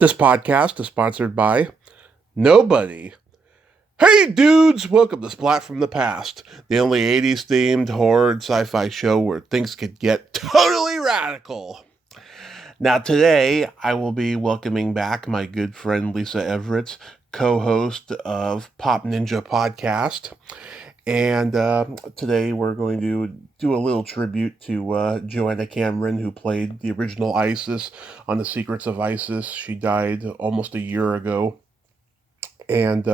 This podcast is sponsored by nobody. Hey dudes, welcome to Splat from the Past, the only 80s themed horror and sci-fi show where things could get totally radical. Now today, I will be welcoming back my good friend Lisa Everetts, co-host of Pop Ninja Podcast. And today we're going to do a little tribute to Joanna Cameron, who played the original Isis on The Secrets of Isis. She died almost a year ago, and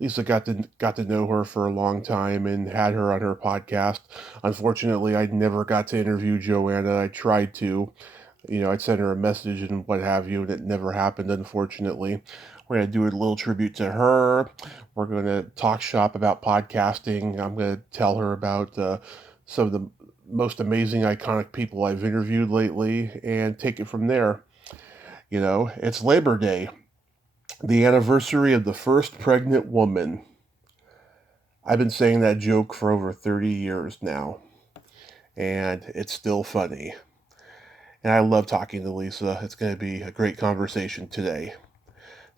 Lisa got to know her for a long time and had her on her podcast. Unfortunately, I never got to interview Joanna. I tried to, I'd send her a message and what have you, and it never happened, unfortunately. We're going to do a little tribute to her. We're going to talk shop about podcasting. I'm going to tell her about some of the most amazing, iconic people I've interviewed lately and take it from there. It's Labor Day, the anniversary of the first pregnant woman. I've been saying that joke for over 30 years now, and it's still funny. And I love talking to Lisa. It's going to be a great conversation today.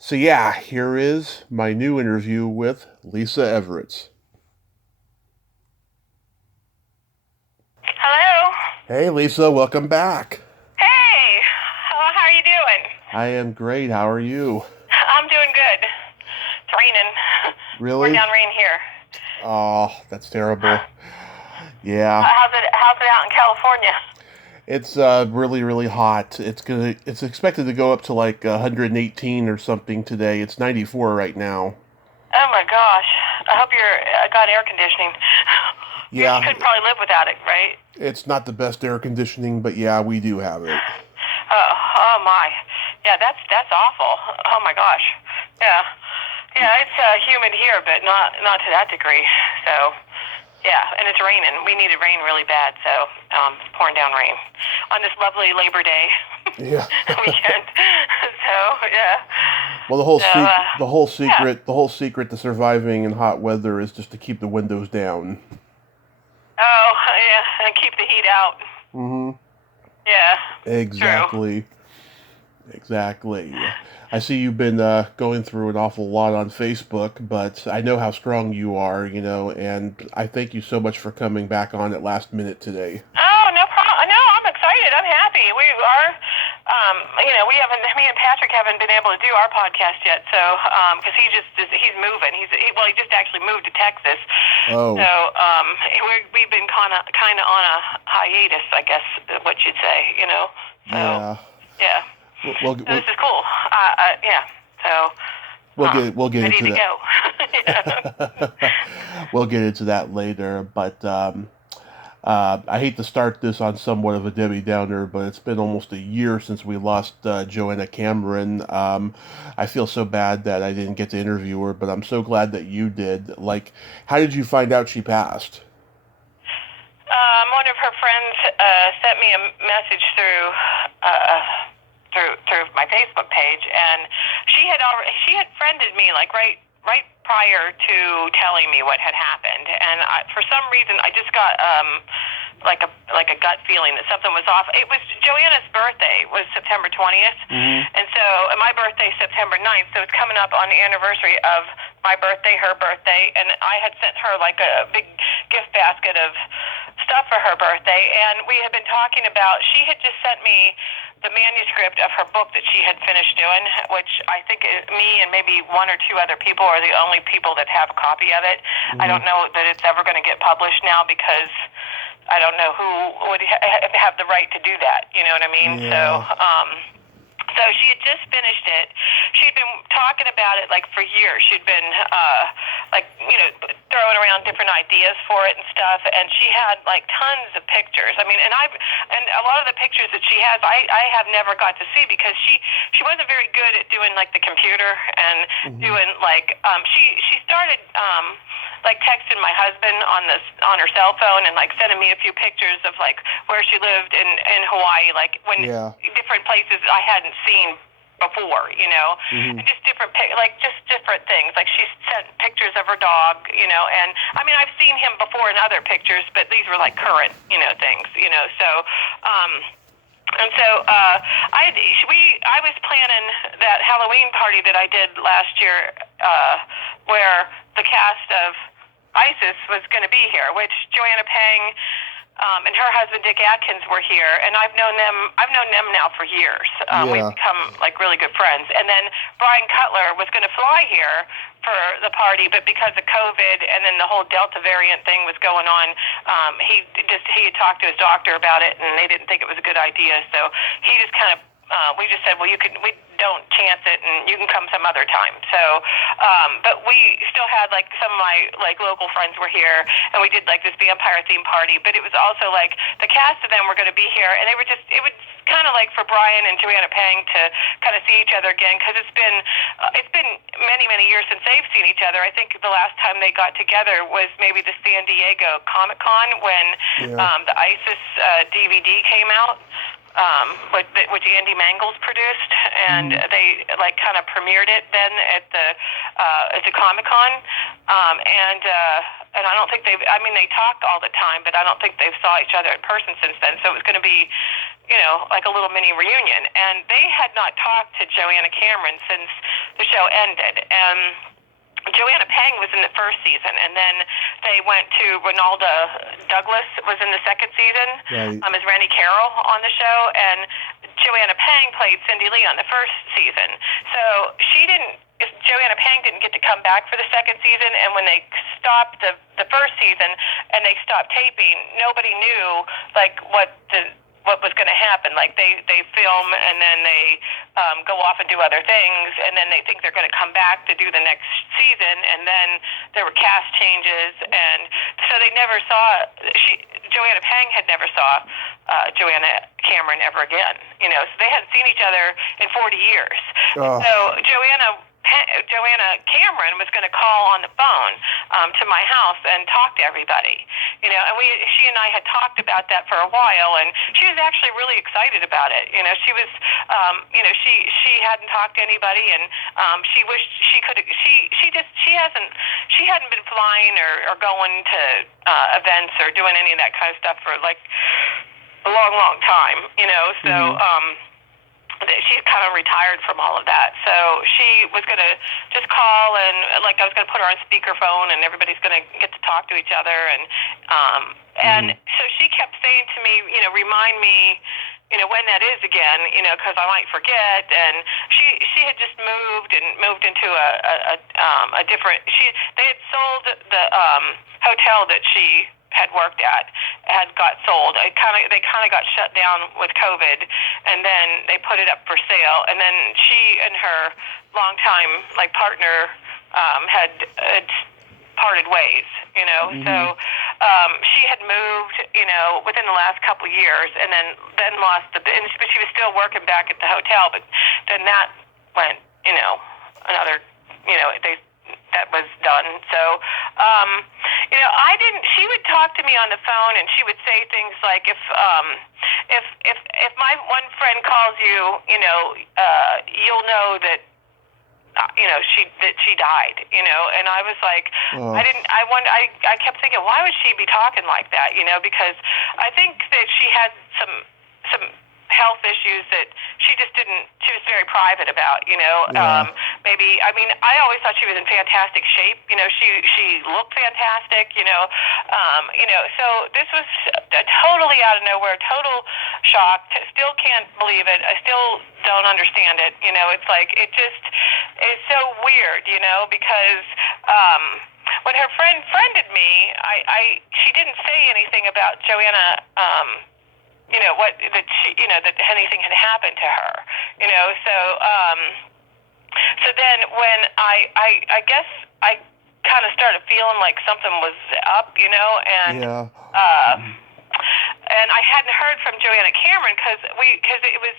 So yeah, here is my new interview with Lisa Everetts. Hello. Hey Lisa, welcome back. Hey, how are you doing? I am great. How are you? I'm doing good. It's raining. Really? We're down rain here. Oh, that's terrible. Yeah. How's it out in California? It's really, really hot. It's expected to go up to like 118 or something today. It's 94 right now. Oh my gosh. I hope you're got air conditioning. Yeah. You could probably live without it, right? It's not the best air conditioning, but yeah, we do have it. Oh my. Yeah, that's awful. Oh my gosh. Yeah. Yeah, it's humid here, but not to that degree. So, yeah, and it's raining. We needed rain really bad, so it's pouring down rain on this lovely Labor Day weekend. So, yeah. Well, the whole secret to surviving in hot weather is just to keep the windows down. Oh, yeah, and keep the heat out. Mm-hmm. Yeah. Exactly. True. Exactly. I see you've been going through an awful lot on Facebook, but I know how strong you are, and I thank you so much for coming back on at last minute today. Oh, no problem. No, I'm excited. I'm happy. We are, me and Patrick haven't been able to do our podcast yet, so, because he's moving. He just actually moved to Texas. Oh. So, we've been kind of on a hiatus, I guess, what you'd say, So, yeah. Yeah. So this is cool. Yeah. So we'll get ready into that. We'll get into that later, but I hate to start this on somewhat of a Debbie Downer, but it's been almost a year since we lost Joanna Cameron. I feel so bad that I didn't get to interview her, but I'm so glad that you did. Like, how did you find out she passed? One of her friends sent me a message through my Facebook page, and she had friended me like right prior to telling me what had happened, and for some reason I just got like a gut feeling that something was off. It was Joanna's birthday was September 20th, and my birthday September 9th, so it's coming up on the anniversary of my birthday, her birthday, and I had sent her like a big gift basket of stuff for her birthday, and we had been talking about, she had just sent me the manuscript of her book that she had finished doing, which I think me and maybe one or two other people are the only people that have a copy of it. I don't know that it's ever going to get published now because I don't know who would have the right to do that. You know what I mean? Yeah. So she had just finished it. She'd been talking about it like for years. She'd been throwing around different ideas for it and stuff. And she had like tons of pictures. I mean, and a lot of the pictures that she has, I have never got to see because she wasn't very good at doing like the computer and doing like she started like texting my husband on her cell phone and like sending me a few pictures of like where she lived in Hawaii, like when different places I hadn't seen before, and just different things. Like she sent pictures of her dog, and I mean I've seen him before in other pictures, but these were like current, things, So And so I was planning that Halloween party that I did last year, where the cast of ISIS was going to be here, which Joanna Pang and her husband Dick Atkins were here, and I've known them now for years. We've become like really good friends. And then Brian Cutler was going to fly here for the party, but because of COVID and then the whole Delta variant thing was going on, he had talked to his doctor about it, and they didn't think it was a good idea. So he just kind of we just said, well, we don't chance it, and you can come some other time. So, but we still had like some of my like local friends were here, and we did like this vampire theme party. But it was also like the cast of them were going to be here, and it was kind of like for Brian and Joanna Pang to kind of see each other again, because it's been many years since they've seen each other. I think the last time they got together was maybe the San Diego Comic Con when the ISIS DVD came out. Which Andy Mangels produced, and they like kind of premiered it then at the Comic Con, and I don't think they talked all the time, but I don't think they've saw each other in person since then. So it was going to be, like a little mini reunion, and they had not talked to Joanna Cameron since the show ended, and Joanna Pang was in the first season, and then they went to Ronalda Douglas was in the second season, as Randy Carroll on the show, and Joanna Pang played Cindy Lee on the first season. So Joanna Pang didn't get to come back for the second season, and when they stopped the first season and they stopped taping, nobody knew like what was going to happen. Like they film and then they go off and do other things, and then they think they're going to come back to do the next season, and then there were cast changes, and so they never saw Joanna Pang had never saw Joanna Cameron ever again. So they hadn't seen each other in 40 years. So Joanna Cameron was going to call on the phone to my house and talk to everybody, and she and I had talked about that for a while, and she was actually really excited about it. She was, she hadn't talked to anybody, and she wished she could. She hadn't been flying or going to events or doing any of that kind of stuff for like a long time, So. She's kind of retired from all of that, so she was going to just call, and like I was going to put her on speakerphone, and everybody's going to get to talk to each other, and so she kept saying to me, remind me, when that is again, because I might forget. And she had just moved into a different. They had sold the hotel that she had worked at had got sold. They kind of got shut down with COVID, and then they put it up for sale. And then she and her longtime partner had parted ways. So she had moved, within the last couple years, and then lost but she was still working back at the hotel. But then that went, another, that was done. So, she would talk to me on the phone, and she would say things like, if my one friend calls you, you'll know that, she died, and I was like, I kept thinking, why would she be talking like that? Because I think that she had some health issues that she was very private about, maybe, I always thought she was in fantastic shape, she looked fantastic, so this was a totally out of nowhere, total shock, still can't believe it, I still don't understand it, it's like, it just is so weird, because, when her friend friended me, she didn't say anything about Joanna, that anything had happened to her, so then when I guess I kind of started feeling like something was up, and and I hadn't heard from Joanna Cameron because it was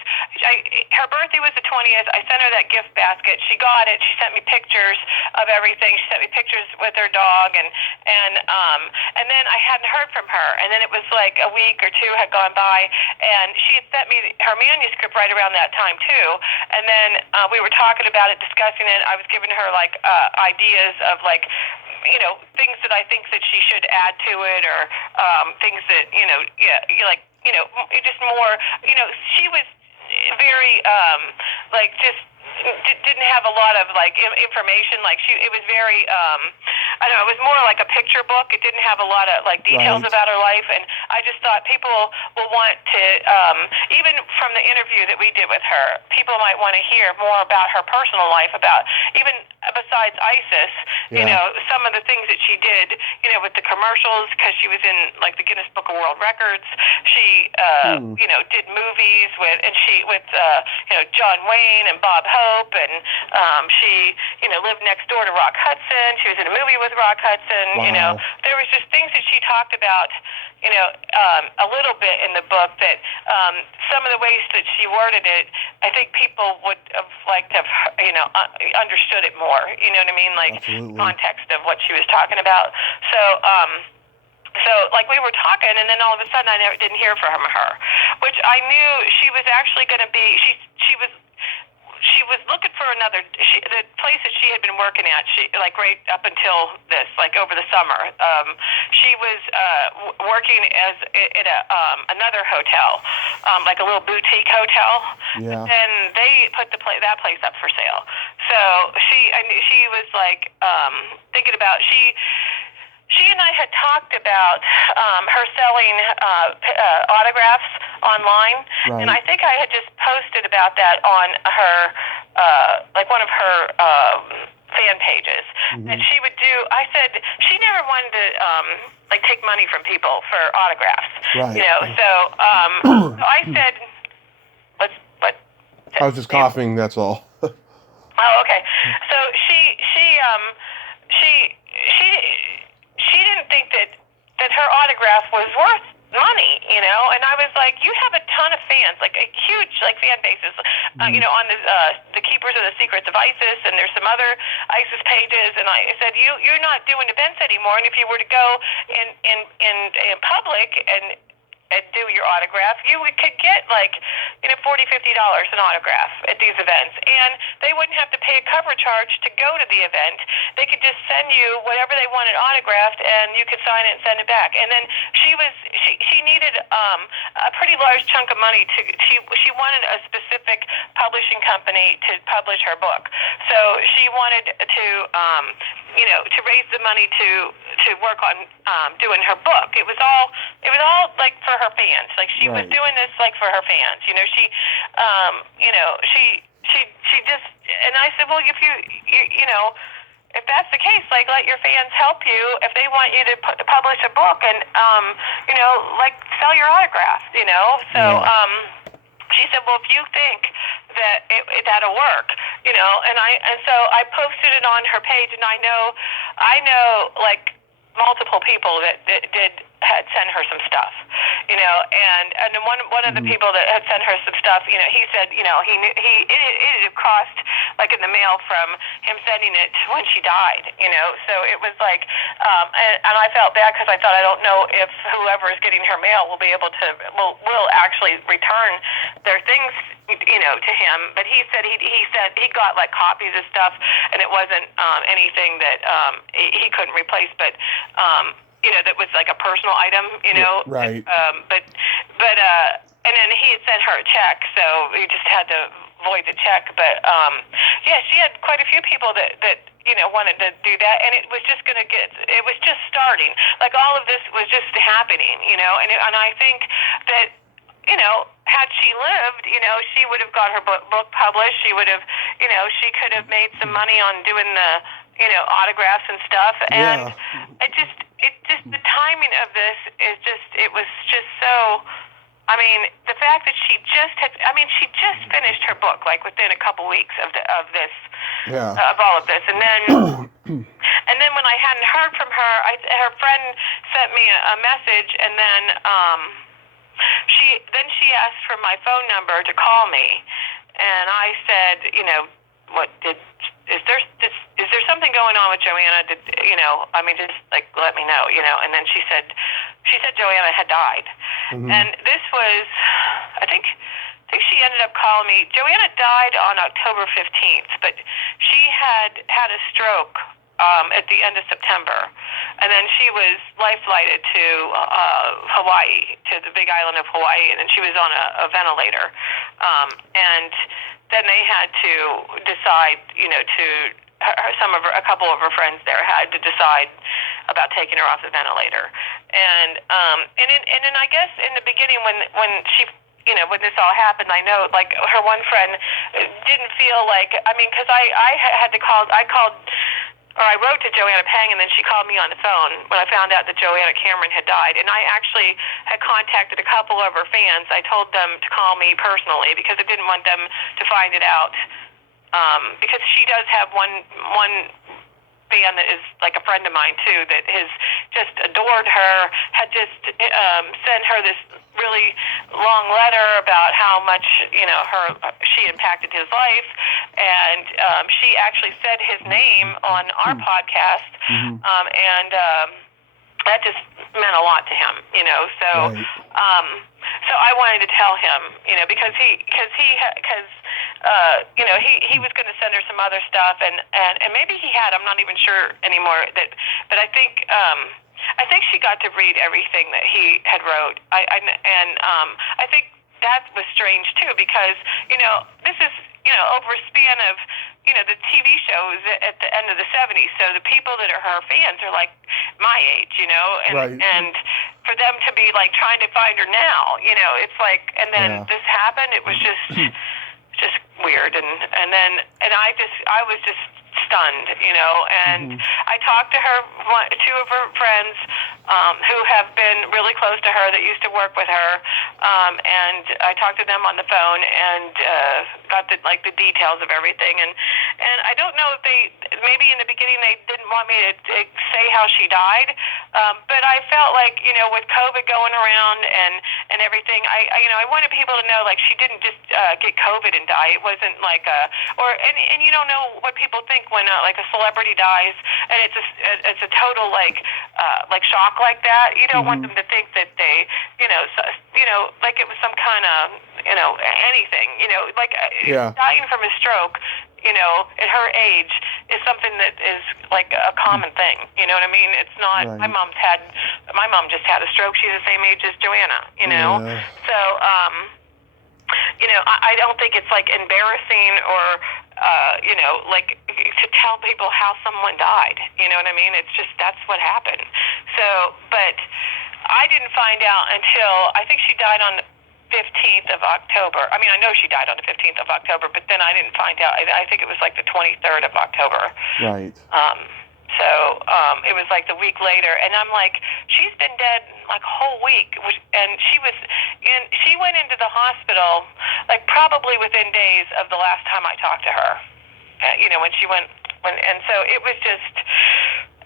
her birthday was the 20th. I sent her that gift basket. She got it. She sent me pictures of everything. She sent me pictures with her dog, and then I hadn't heard from her. And then it was like a week or two had gone by, and she had sent me her manuscript right around that time too. And then we were talking about it, discussing it. I was giving her ideas of things that I think that she should add to it, or things that just more, she was very, like, just didn't have a lot of like information. Like it was very, I don't know, it was more like a picture book. It didn't have a lot of like details about her life, and I just thought people will want to, even from the interview that we did with her, people might want to hear more about her personal life, about even besides ISIS, some of the things that she did, with the commercials, because she was in like the Guinness Book of World Records. She, did movies with John Wayne and Bob Hope, and she, lived next door to Rock Hudson. She was in a movie with Rock Hudson. Wow. There was just things that she talked about, a little bit in the book that some of the ways that she worded it, I think people would have liked to have, understood it more. You know what I mean? Like Absolutely. Context of what she was talking about. So, like, we were talking, and then all of a sudden I didn't hear from her, which I knew she was actually going to be. She was looking for the place that she had been working at. She like right up until this, like over the summer. She was working in another hotel, like a little boutique hotel. Yeah. And they put that place up for sale. So she was like thinking about She and I had talked about her selling autographs online, and I think I had just posted about that on her, like one of her fan pages. That she would do. I said she never wanted to like take money from people for autographs. Right. So so I said, what? I was just coughing. That's all. Oh, okay. So she didn't think that her autograph was worth money, and I was like, you have a ton of fans, like a huge like fan bases, on the Keepers of the Secrets of ISIS, and there's some other ISIS pages, and I said, you're not doing events anymore, and if you were to go in public and do your autograph, you could get like $40-50 an autograph at these events, and they wouldn't have to pay a cover charge to go to the event. They could just send you whatever they wanted autographed, and you could sign it and send it back. And then she needed a pretty large chunk of money she wanted a specific publishing company to publish her book. So she wanted to raise the money to work on doing her book. It was all like for her fans. Like she was doing this like for her fans. She just, and I said, well, if if that's the case, like let your fans help you if they want you to publish a book, and like sell your autograph. So she said, well, if you think that that'll work, and so I posted it on her page, and I know like multiple people that had sent her some stuff, and then one of the people that had sent her some stuff, he said, it had crossed like in the mail from him sending it when she died, so it was like, and I felt bad because I thought, I don't know if whoever is getting her mail will be able to, will actually return their things, to him. But he said he got like copies of stuff, and it wasn't anything that he couldn't replace, but that was like a personal item, Right. And then he had sent her a check, so he just had to void the check. But she had quite a few people that wanted to do that, and it was just starting. Like all of this was just happening, and I think that had she lived, she would have got her book published. She would have, she could have made some money on doing the, autographs and stuff. And it just the timing of this it was just so. I mean, the fact that she just finished her book like within a couple weeks of this, of all of this, and then. And then when I hadn't heard from her, her friend sent me a message, and then she asked for my phone number to call me, and I said, is there something going on with Joanna? Just like let me know, And then she said Joanna had died, and this was, I think she ended up calling me. Joanna died on October 15th, but she had a stroke at the end of September. And then she was life flighted to Hawaii, to the big island of Hawaii, and then she was on a ventilator. And then they had to decide, a couple of her friends there had to decide about taking her off the ventilator. And then I guess in the beginning when she, when this all happened, I know, like, her one friend didn't feel like, because I wrote to Joanna Pang, and then she called me on the phone when I found out that Joanna Cameron had died. And I actually had contacted a couple of her fans. I told them to call me personally because I didn't want them to find it out. Because she does have one fan that is like a friend of mine too, that has just adored her, had just sent her this really long letter about how much she impacted his life, and she actually said his name on our podcast, and that just meant a lot to him, So, right. So I wanted to tell him, because he was going to send her some other stuff, and maybe he had. I'm not even sure anymore. But I think she got to read everything that he had wrote. I think that was strange too, because this is over a span of the TV shows at the end of the 70s. So the people that are her fans are like my age, and right. and for them to be like trying to find her now, it's like, and then this happened. It was just weird, and I was just stunned, and I talked to her, two of her friends who have been really close to her that used to work with her, and I talked to them on the phone and got the details of everything, and I don't know if maybe in the beginning they didn't want me to say how she died, but I felt like, with COVID going around and everything, I wanted people to know, like, she didn't just get COVID and die. It wasn't like and you don't know what people think when like a celebrity dies, and it's a total like shock like that. You don't want them to think that they like it was some kind of anything, dying from a stroke, at her age is something that is like a common thing. You know what I mean? It's not. Right. My mom just had a stroke. She's the same age as Joanna. So I don't think it's like embarrassing or like to tell people how someone died. You know what I mean? It's just, that's what happened. So, but I didn't find out until, I think she died on the 15th of October. I mean, I know she died on the 15th of October, but then I didn't find out. I think it was like the 23rd of October. Right. So it was like the week later, and I'm like, she's been dead like a whole week, and she went into the hospital like probably within days of the last time I talked to her. When she went, and so it was just.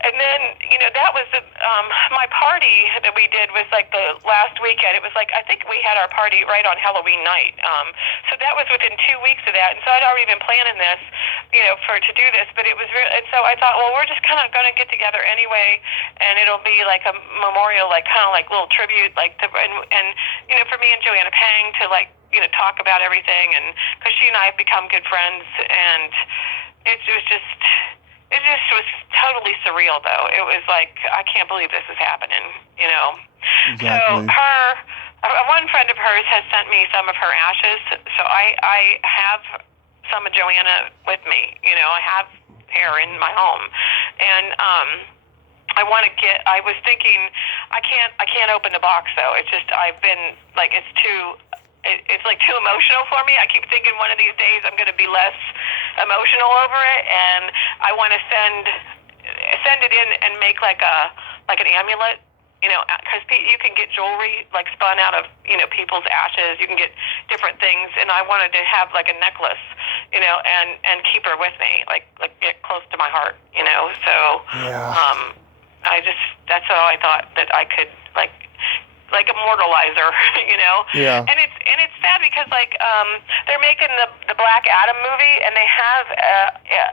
And then, that was my party that we did was like the last weekend. It was like, I think we had our party right on Halloween night. So that was within 2 weeks of that. And so I'd already been planning this, to do this. But it was real. And so I thought, well, we're just kind of going to get together anyway. And it'll be like a memorial, like kind of like little tribute, like for me and Joanna Pang to like, talk about everything. And because she and I have become good friends. And it was just was totally surreal, though. It was like, I can't believe this is happening, Exactly. So one friend of hers has sent me some of her ashes, so I have some of Joanna with me. I have her in my home, and I was thinking, I can't open the box, though. It's just, I've been, like, it's like too emotional for me. I keep thinking one of these days I'm going to be less emotional over it, and I want to send it in and make like an amulet, because you can get jewelry like spun out of people's ashes. You can get different things, and I wanted to have like a necklace, and keep her with me, like get close to my heart, So that's how I thought that I could like immortalize her, Yeah. And it's sad because they're making the Black Adam movie, and they have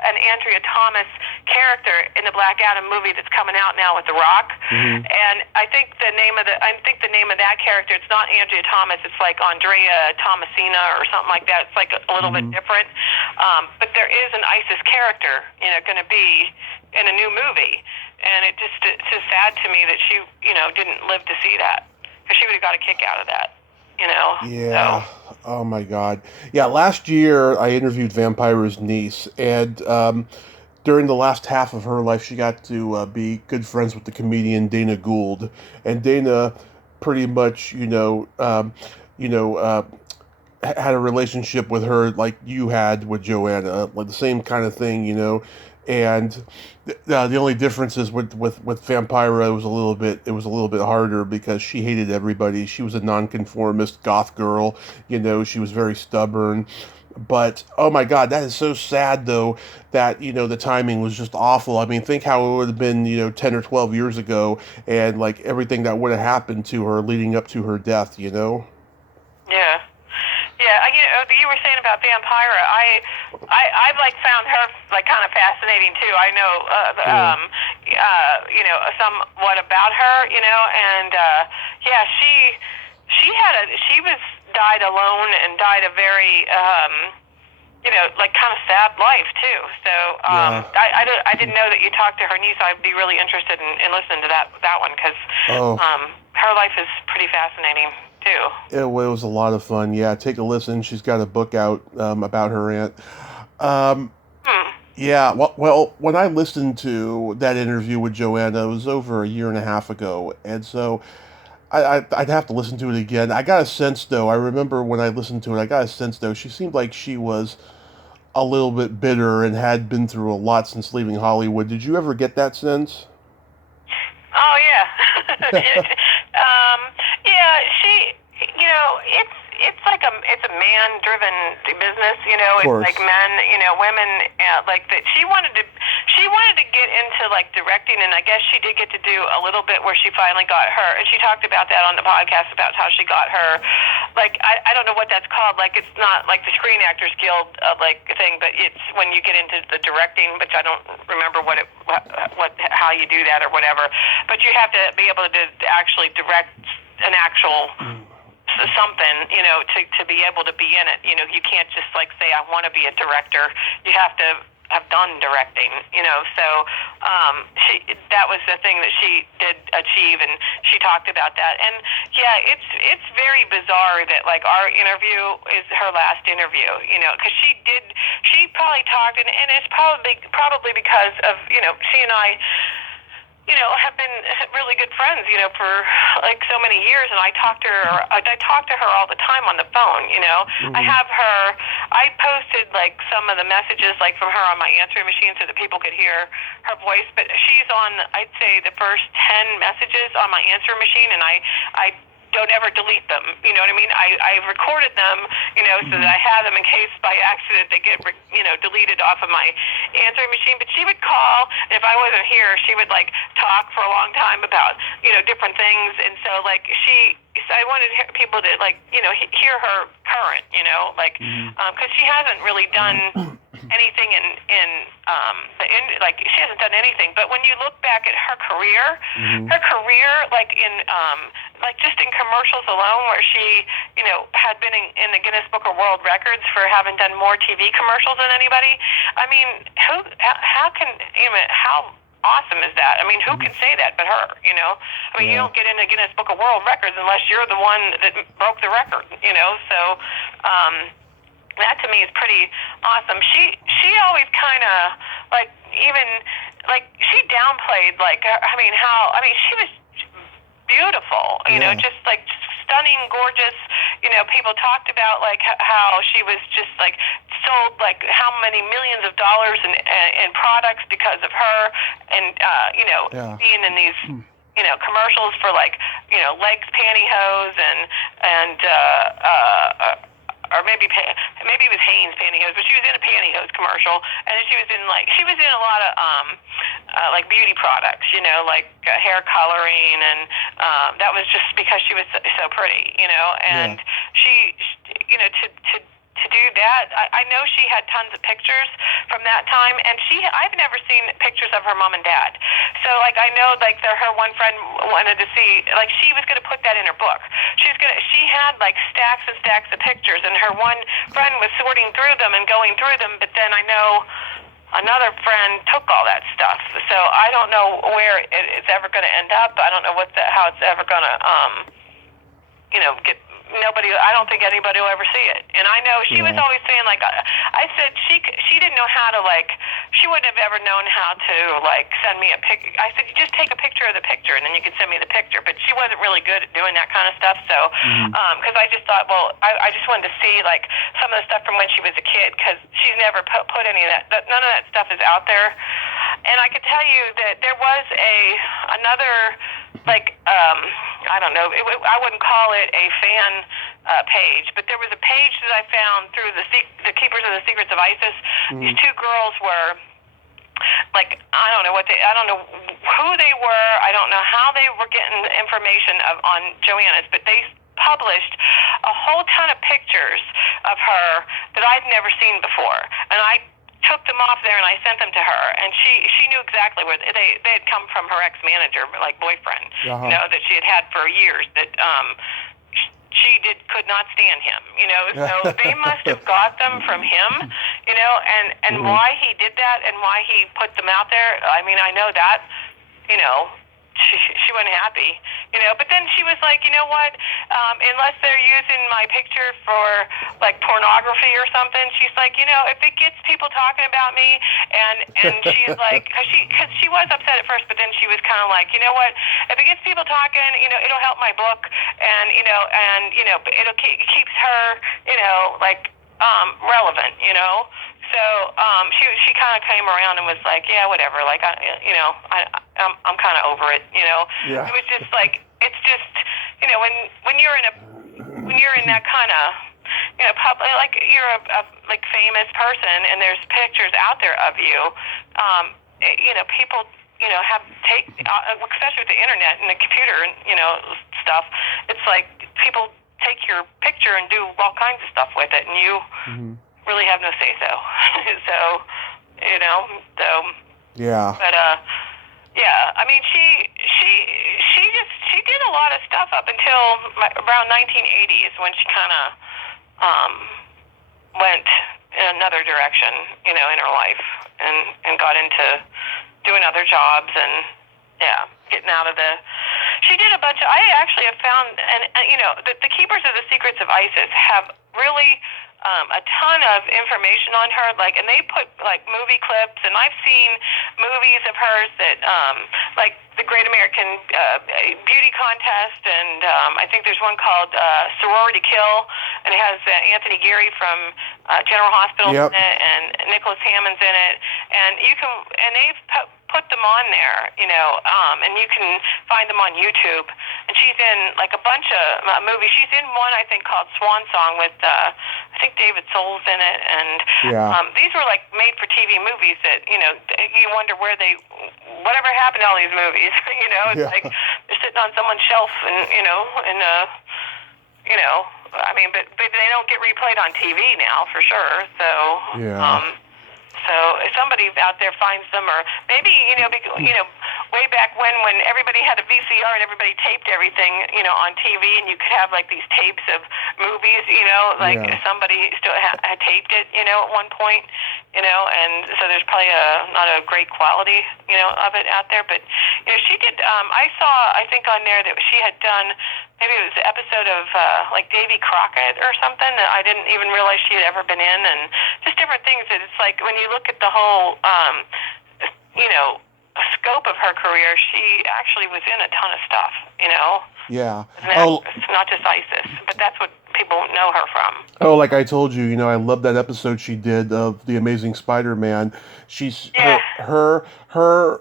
an Andrea Thomas character in the Black Adam movie that's coming out now with The Rock, and I think the name of that character, it's not Andrea Thomas, it's like Andrea Thomasina or something like that. It's like a little bit different, but there is an ISIS character, going to be in a new movie, and it's just sad to me that she, didn't live to see that, because she would have got a kick out of that, Yeah. So. Oh my God. Yeah. Last year, I interviewed Vampira's niece, and during the last half of her life, she got to be good friends with the comedian Dana Gould, and Dana pretty much, you know, uh, had a relationship with her like you had with Joanna, like the same kind of thing, And the only difference is with Vampira, it was a little bit harder because she hated everybody. She was a nonconformist goth girl, She was very stubborn. But oh my God, that is so sad though. That the timing was just awful. I mean, think how it would have been 10 or 12 years ago, and like everything that would have happened to her leading up to her death. Yeah. Yeah, you were saying about Vampira. I've like found her like kind of fascinating too. I know, somewhat about her, and yeah, she was died alone and died a very, like kind of sad life too. So Yeah. I didn't know that you talked to her niece. I'd be really interested in listening to that one, because Oh, her life is pretty fascinating too. it was a lot of fun. Yeah, take a listen. She's got a book out about her aunt. Um, Hmm. yeah, well, when I listened to that interview with Joanna, it was over a year and a half ago, and so I'd have to listen to it again. I got a sense, though. I remember when I listened to it, I got a sense, though. She seemed like she was a little bit bitter and had been through a lot since leaving Hollywood. Did you ever get that sense? Oh yeah. Yeah, it's like it's a man driven business, Of it's like course. men, women, like that she wanted to get into like directing, and I guess she did get to do a little bit where she finally got her, and she talked about that on the podcast about how she got her, like I don't know what that's called, like it's not like the Screen Actors Guild like thing, but it's when you get into the directing, which I don't remember what how you do that or whatever, but you have to be able to actually direct an actual something, to be able to be in it. You can't just like say I want to be a director. You have to have done directing, So that was the thing that she did achieve, and she talked about that. And yeah, it's very bizarre that like our interview is her last interview, because she probably talked, and it's probably because of she and I have been really good friends, for like so many years, and I talk to her all the time on the phone, Hmm. I posted like some of the messages like from her on my answering machine so that people could hear her voice, but she's on, I'd say, the first 10 messages on my answering machine, and I don't ever delete them. You know what I mean? I've recorded them, so that I have them in case by accident they get, deleted off of my answering machine. But she would call, and if I wasn't here, she would like talk for a long time about, different things. And so like so I wanted people to like, hear her current, Hmm. because she hasn't really done anything like she hasn't done anything. But when you look back at Hmm. her career, like in like just in commercials alone, where she had been in the Guinness Book of World Records for having done more TV commercials than anybody. I mean, how awesome is that? I mean, who can say that but her? I mean, you Yeah. don't get in the Guinness Book of World Records unless you're the one that broke the record. So. That to me is pretty awesome. She always kind of like even like she downplayed like she was beautiful, Yeah. just like stunning, gorgeous. People talked about like how she was just like sold like how many millions of dollars in products because of her, and Yeah. being in these commercials for like legs pantyhose and or maybe it was Hanes pantyhose, but she was in a pantyhose commercial, and then she was in a lot of like beauty products, like hair coloring, and that was just because she was so pretty, Yeah. and she to do that, I know she had tons of pictures from that time, and I've never seen pictures of her mom and dad. So like I know like her one friend wanted to see, like she was going to put that in her book. She had like stacks and stacks of pictures, and her one friend was sorting through them and going through them, but then I know another friend took all that stuff. So I don't know where it's ever going to end up. I don't know how it's ever going to, get. Nobody. I don't think anybody will ever see it. And I know she was always saying, like, I said she didn't know how to, like, she wouldn't have ever known how to, like, send me a pic. I said, you just take a picture of the picture and then you can send me the picture. But she wasn't really good at doing that kind of stuff. So because I just thought, well, I just wanted to see, like, some of the stuff from when she was a kid, because she's never put any of that. None of that stuff is out there. And I could tell you that there was another, like, I don't know, I wouldn't call it a fan page, but there was a page that I found through the Keepers of the Secrets of ISIS. These two girls were, like, I don't know who they were. I don't know how they were getting information on Joanna's, but they published a whole ton of pictures of her that I'd never seen before, and I took them off there and I sent them to her, and she knew exactly where they had come from. Her ex-manager, like boyfriend, that she had had for years, that she could not stand him, so they must have got them from him, and why he did that and why he put them out there. I mean, I know that, she wasn't happy, but then she was like, you know what, unless they're using my picture for, like, pornography or something, she's like, if it gets people talking about me, and she's like, because she was upset at first, but then she was kind of like, you know what, if it gets people talking, it'll help my book, and it keeps her, like, relevant, So she kind of came around and was like, yeah, whatever. Like, I'm kind of over it. Yeah. It was just like, it's just, when you're in that kind of, public, like, you're a like famous person and there's pictures out there of you. People especially with the internet and the computer and stuff. It's like people take your picture and do all kinds of stuff with it, and you. Really have no say so. Yeah. But I mean, she did a lot of stuff up until around 1980 is when she kind of went in another direction, in her life, and got into doing other jobs and getting out of the. She did a bunch of. I actually have found, and the Keepers of the Secrets of ISIS have really. A ton of information on her, like, and they put, like, movie clips, and I've seen movies of hers that, like, the Great American Beauty Contest, and I think there's one called Sorority Kill, and it has Anthony Geary from General Hospital in it, and Nicholas Hammond's in it, and they've put them on there, and you can find them on YouTube. And she's in, like, a bunch of movies. She's in one, I think, called Swan Song with, I think David Soul's in it. And these were, like, made-for-TV movies that, you wonder whatever happened to all these movies, It's like they're sitting on someone's shelf and, I mean, but they don't get replayed on TV now, for sure. So, so if somebody out there finds them, or maybe, way back when everybody had a VCR and everybody taped everything, on TV, and you could have, like, these tapes of movies, somebody still had taped it, at one point, and so there's probably not a great quality, of it out there, but, she did, I think on there that she had done, maybe it was an episode of, like, Davy Crockett or something that I didn't even realize she had ever been in, and just different things that it's like, when you look at the whole, scope of her career, she actually was in a ton of stuff, Yeah. It's not just ISIS, but that's what people know her from. Oh, like I told you, I love that episode she did of The Amazing Spider-Man. Her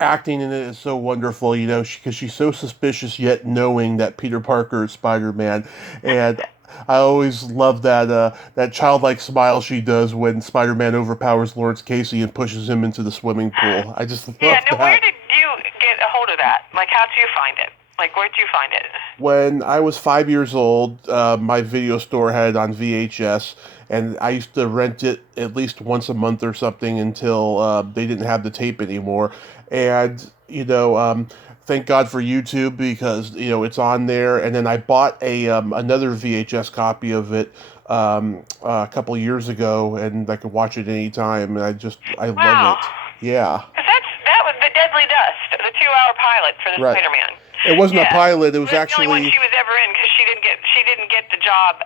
acting in it is so wonderful, because she's so suspicious yet knowing that Peter Parker is Spider-Man, and I always love that childlike smile she does when Spider-Man overpowers Lawrence Casey and pushes him into the swimming pool. I just love that. Where did you get a hold of that? Like, how did you find it? Like, where did you find it? When I was 5 years old, my video store had it on VHS, and I used to rent it at least once a month or something until they didn't have the tape anymore. And, Thank God for YouTube because it's on there. And then I bought a another VHS copy of it a couple years ago, and I could watch it anytime. And I love Wow. it. Yeah, Because that was the Deadly Dust, the 2-hour pilot for the right. Spider-Man. It wasn't a Yeah, pilot. It was that's the only one actually she was ever in because she didn't get the job.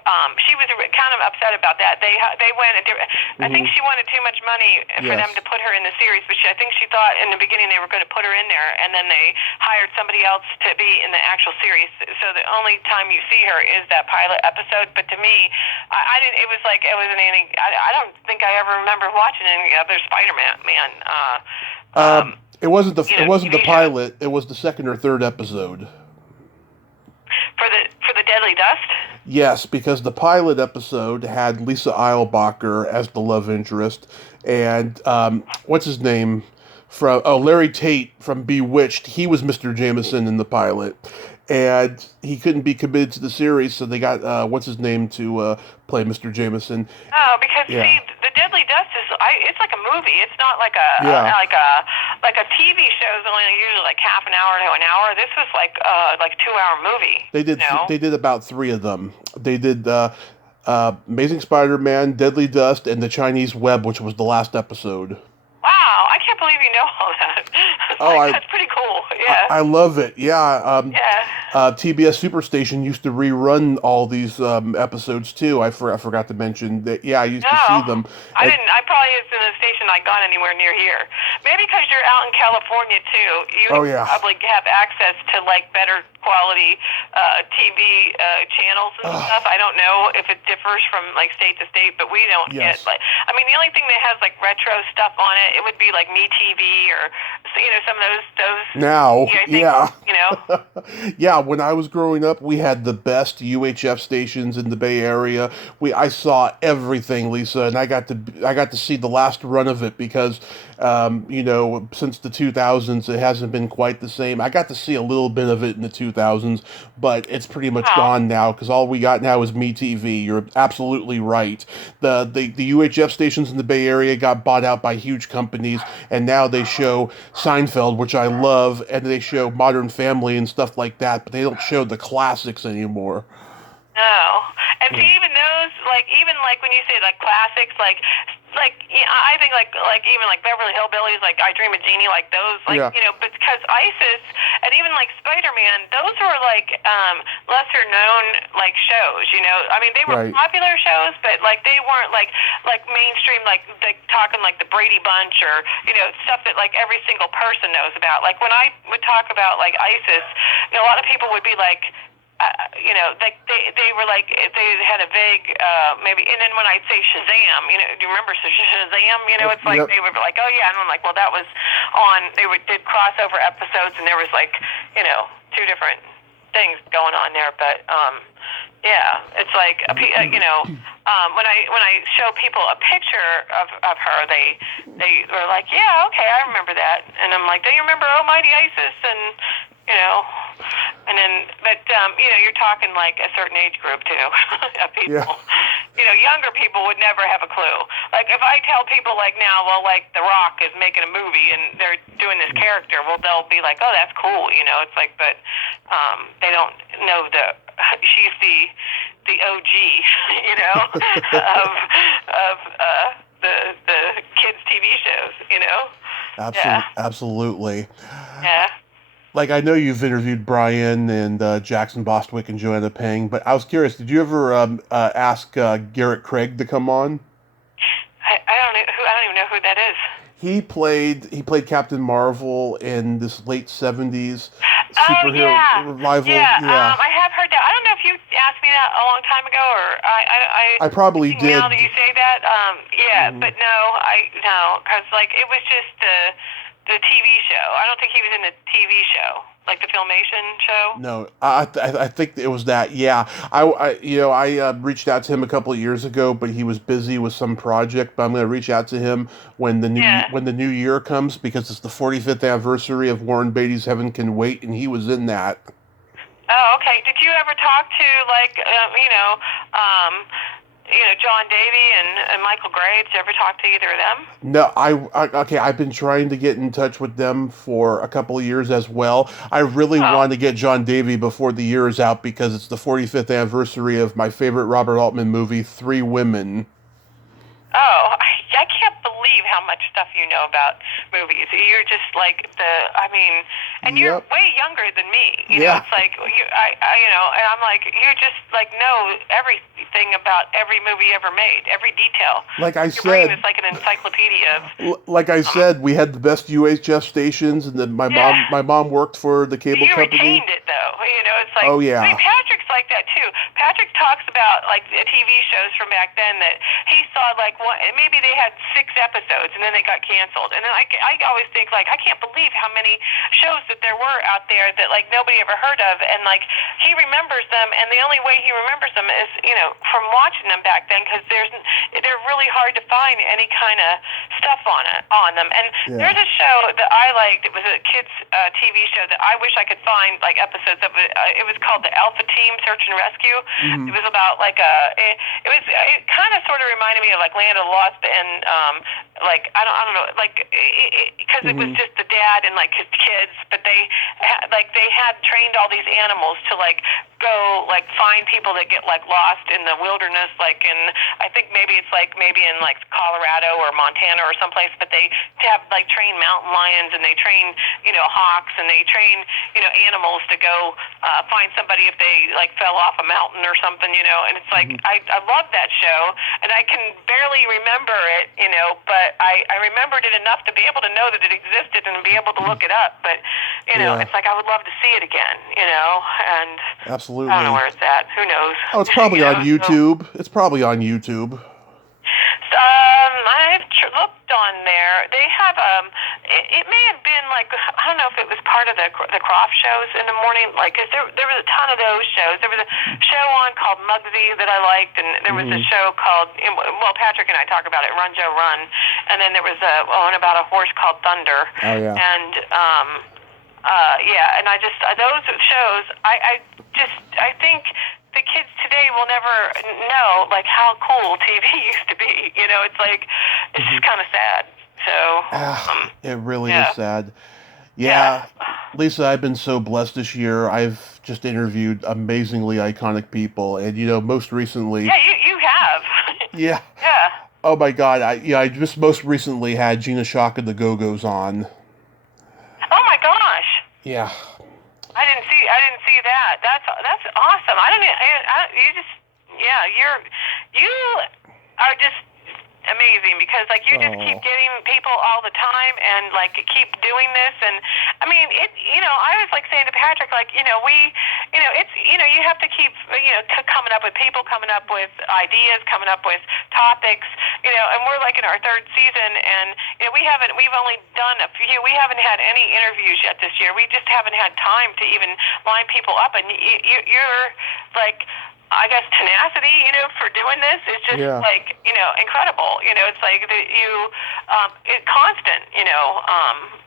She was kind of upset about that. They went. I think she wanted too much money for Yes. them to put her in the series, but I think she thought in the beginning they were going to put her in there, and then they hired somebody else to be in the actual series. So the only time you see her is that pilot episode. But to me, I didn't. It was like it wasn't any. I don't think I ever remember watching any other Spider-Man. It wasn't the TV pilot. It was the second or third episode. For the Deadly Dust. Yes, because the pilot episode had Lisa Eilbacher as the love interest, and what's his name from Larry Tate from Bewitched. He was Mr. Jameson in the pilot, and he couldn't be committed to the series, so they got what's his name to play Mr. Jameson. Oh, because Yeah. see, the Deadly Dust it's like a movie. It's not like a Yeah. like a TV show is only usually like half an hour to an hour. This was like 2-hour movie. They did about three of them. They did Amazing Spider-Man, Deadly Dust, and the Chinese Web, which was the last episode. Wow, I can't believe you know all that. That's pretty cool. Yeah. I love it. Yeah. Yeah. TBS Superstation used to rerun all these episodes too. I forgot to mention that. Yeah, I used to see them. I didn't. I probably isn't a station I got anywhere near here. Maybe because you're out in California too. You probably have access to like better quality TV channels and stuff. I don't know if it differs from like state to state, but we don't get like. I mean, the only thing that has like retro stuff on it would be like MeTV or some of those. Now, yeah. Yeah, when I was growing up, we had the best UHF stations in the Bay Area. I saw everything, Lisa, and I got to see the last run of it because since the 2000s, it hasn't been quite the same. I got to see a little bit of it in the 2000s, but it's pretty much gone now because all we got now is MeTV. You're absolutely right. The UHF stations in the Bay Area got bought out by huge companies, and now they show Seinfeld, which I love, and they show Modern Family and stuff like that, but they don't show the classics anymore. No. And see, even those, even when you say classics, I think even Beverly Hillbillies, I Dream of Jeannie, those, but because ISIS and even Spider-Man, those are lesser known shows, I mean, they were popular shows, but they weren't mainstream, talking the Brady Bunch or, stuff that every single person knows about. When I would talk about ISIS, a lot of people would be they were they had a vague maybe, and then when I'd say Shazam, do you remember Shazam? It's they were oh yeah, and I'm well, that was on. They did crossover episodes, and there was two different things going on there, but yeah, it's when I show people a picture of her, they were yeah, okay, I remember that, and I'm do you remember Almighty ISIS? And then, but you're talking a certain age group too of people. Yeah. Younger people would never have a clue. If I tell people now, The Rock is making a movie and they're doing this character, they'll be oh, that's cool. It's but they don't know she's the OG, of the kids TV shows, Absolutely. Yeah. I know you've interviewed Brian and Jackson Bostwick and Joanna Pang, but I was curious, did you ever ask Garrett Craig to come on? I don't even know who that is. He played Captain Marvel in this late 70s superhero revival. Yeah. I have heard that. I don't know if you asked me that a long time ago, or I probably did. Now that you say that, but no, because it was just the TV show. I don't think he was in the TV show, the Filmation show. No, I think it was that. Yeah, I reached out to him a couple of years ago, but he was busy with some project. But I'm going to reach out to him when the new year comes because it's the 45th anniversary of Warren Beatty's Heaven Can Wait, and he was in that. Oh, okay. Did you ever talk to John Davy and Michael Graves. You ever talk to either of them? No, okay. I've been trying to get in touch with them for a couple of years as well. I really Oh, want to get John Davy before the year is out because it's the 45th anniversary of my favorite Robert Altman movie, Three Women. oh, I can't believe how much stuff you know about movies. You're just like and you're Yep. way younger than me. Yeah. It's like and I'm like, you just like know everything about every movie ever made, every detail. Like I Your brain said, is like an encyclopedia of. like I said, we had the best UHF stations, and then Yeah. my mom worked for the cable You company. retained it though. It's like Oh yeah. Patrick's like that too. Patrick talks about like the TV shows from back then that he saw like one, maybe they had 6 episodes and then they got canceled. And then I always think like I can't believe how many shows that there were out there that like nobody ever heard of, and like he remembers them, and the only way he remembers them is from watching them back then, because they're really hard to find any kind of stuff on them. And Yeah. there's a show that I liked. It was a kids TV show that I wish I could find like episodes of it. It was called the Alpha Team Search and Rescue. Mhm. It was about like it kind of sort of reminded me of like Land of the Lost, and like I don't know, like because it was Mhm. just the dad and like his kids, but they had trained all these animals to like go like find people that get like lost in the wilderness, like in I think maybe in like Colorado or Montana or someplace, but they have like train mountain lions, and they train hawks, and they train animals to go find somebody if they like fell off a mountain or something, and it's like I love that show, and I can barely remember it, but I remembered it enough to be able to know that it existed and be able to look it up, but Yeah. it's like I would love to see it again, and Absolutely. I don't know where it's at. Who knows? Oh, it's probably on So, YouTube. It's probably on YouTube. I've looked on there. They have it may have been like I don't know if it was part of the Croft shows in the morning. Like, 'cause there was a ton of those shows. There was a show on called Muggsy that I liked, and there was a show called Patrick and I talk about it, Run Joe Run, and then there was one about a horse called Thunder. Oh yeah. And and I just those shows I think the kids today will never know like how cool TV used to be. It's like it's just kind of sad. So It really yeah. is sad. Yeah. Lisa, I've been so blessed this year. I've just interviewed amazingly iconic people, and most recently, Yeah, you have. yeah. Yeah. Oh my God, I just most recently had Gina Shock and the Go-Go's on. Oh my gosh. Yeah. I didn't see that. That's awesome. You are just amazing, because like you just keep getting people all the time, and like keep doing this. And I mean it, I was like saying to Patrick, like it's you have to keep coming up with people, coming up with ideas, coming up with topics, and we're like in our 3rd season, and we've only done a few. We haven't had any interviews yet this year. We just haven't had time to even line people up, and you're like, I guess, tenacity, for doing this is just like, incredible. It's like it's constant,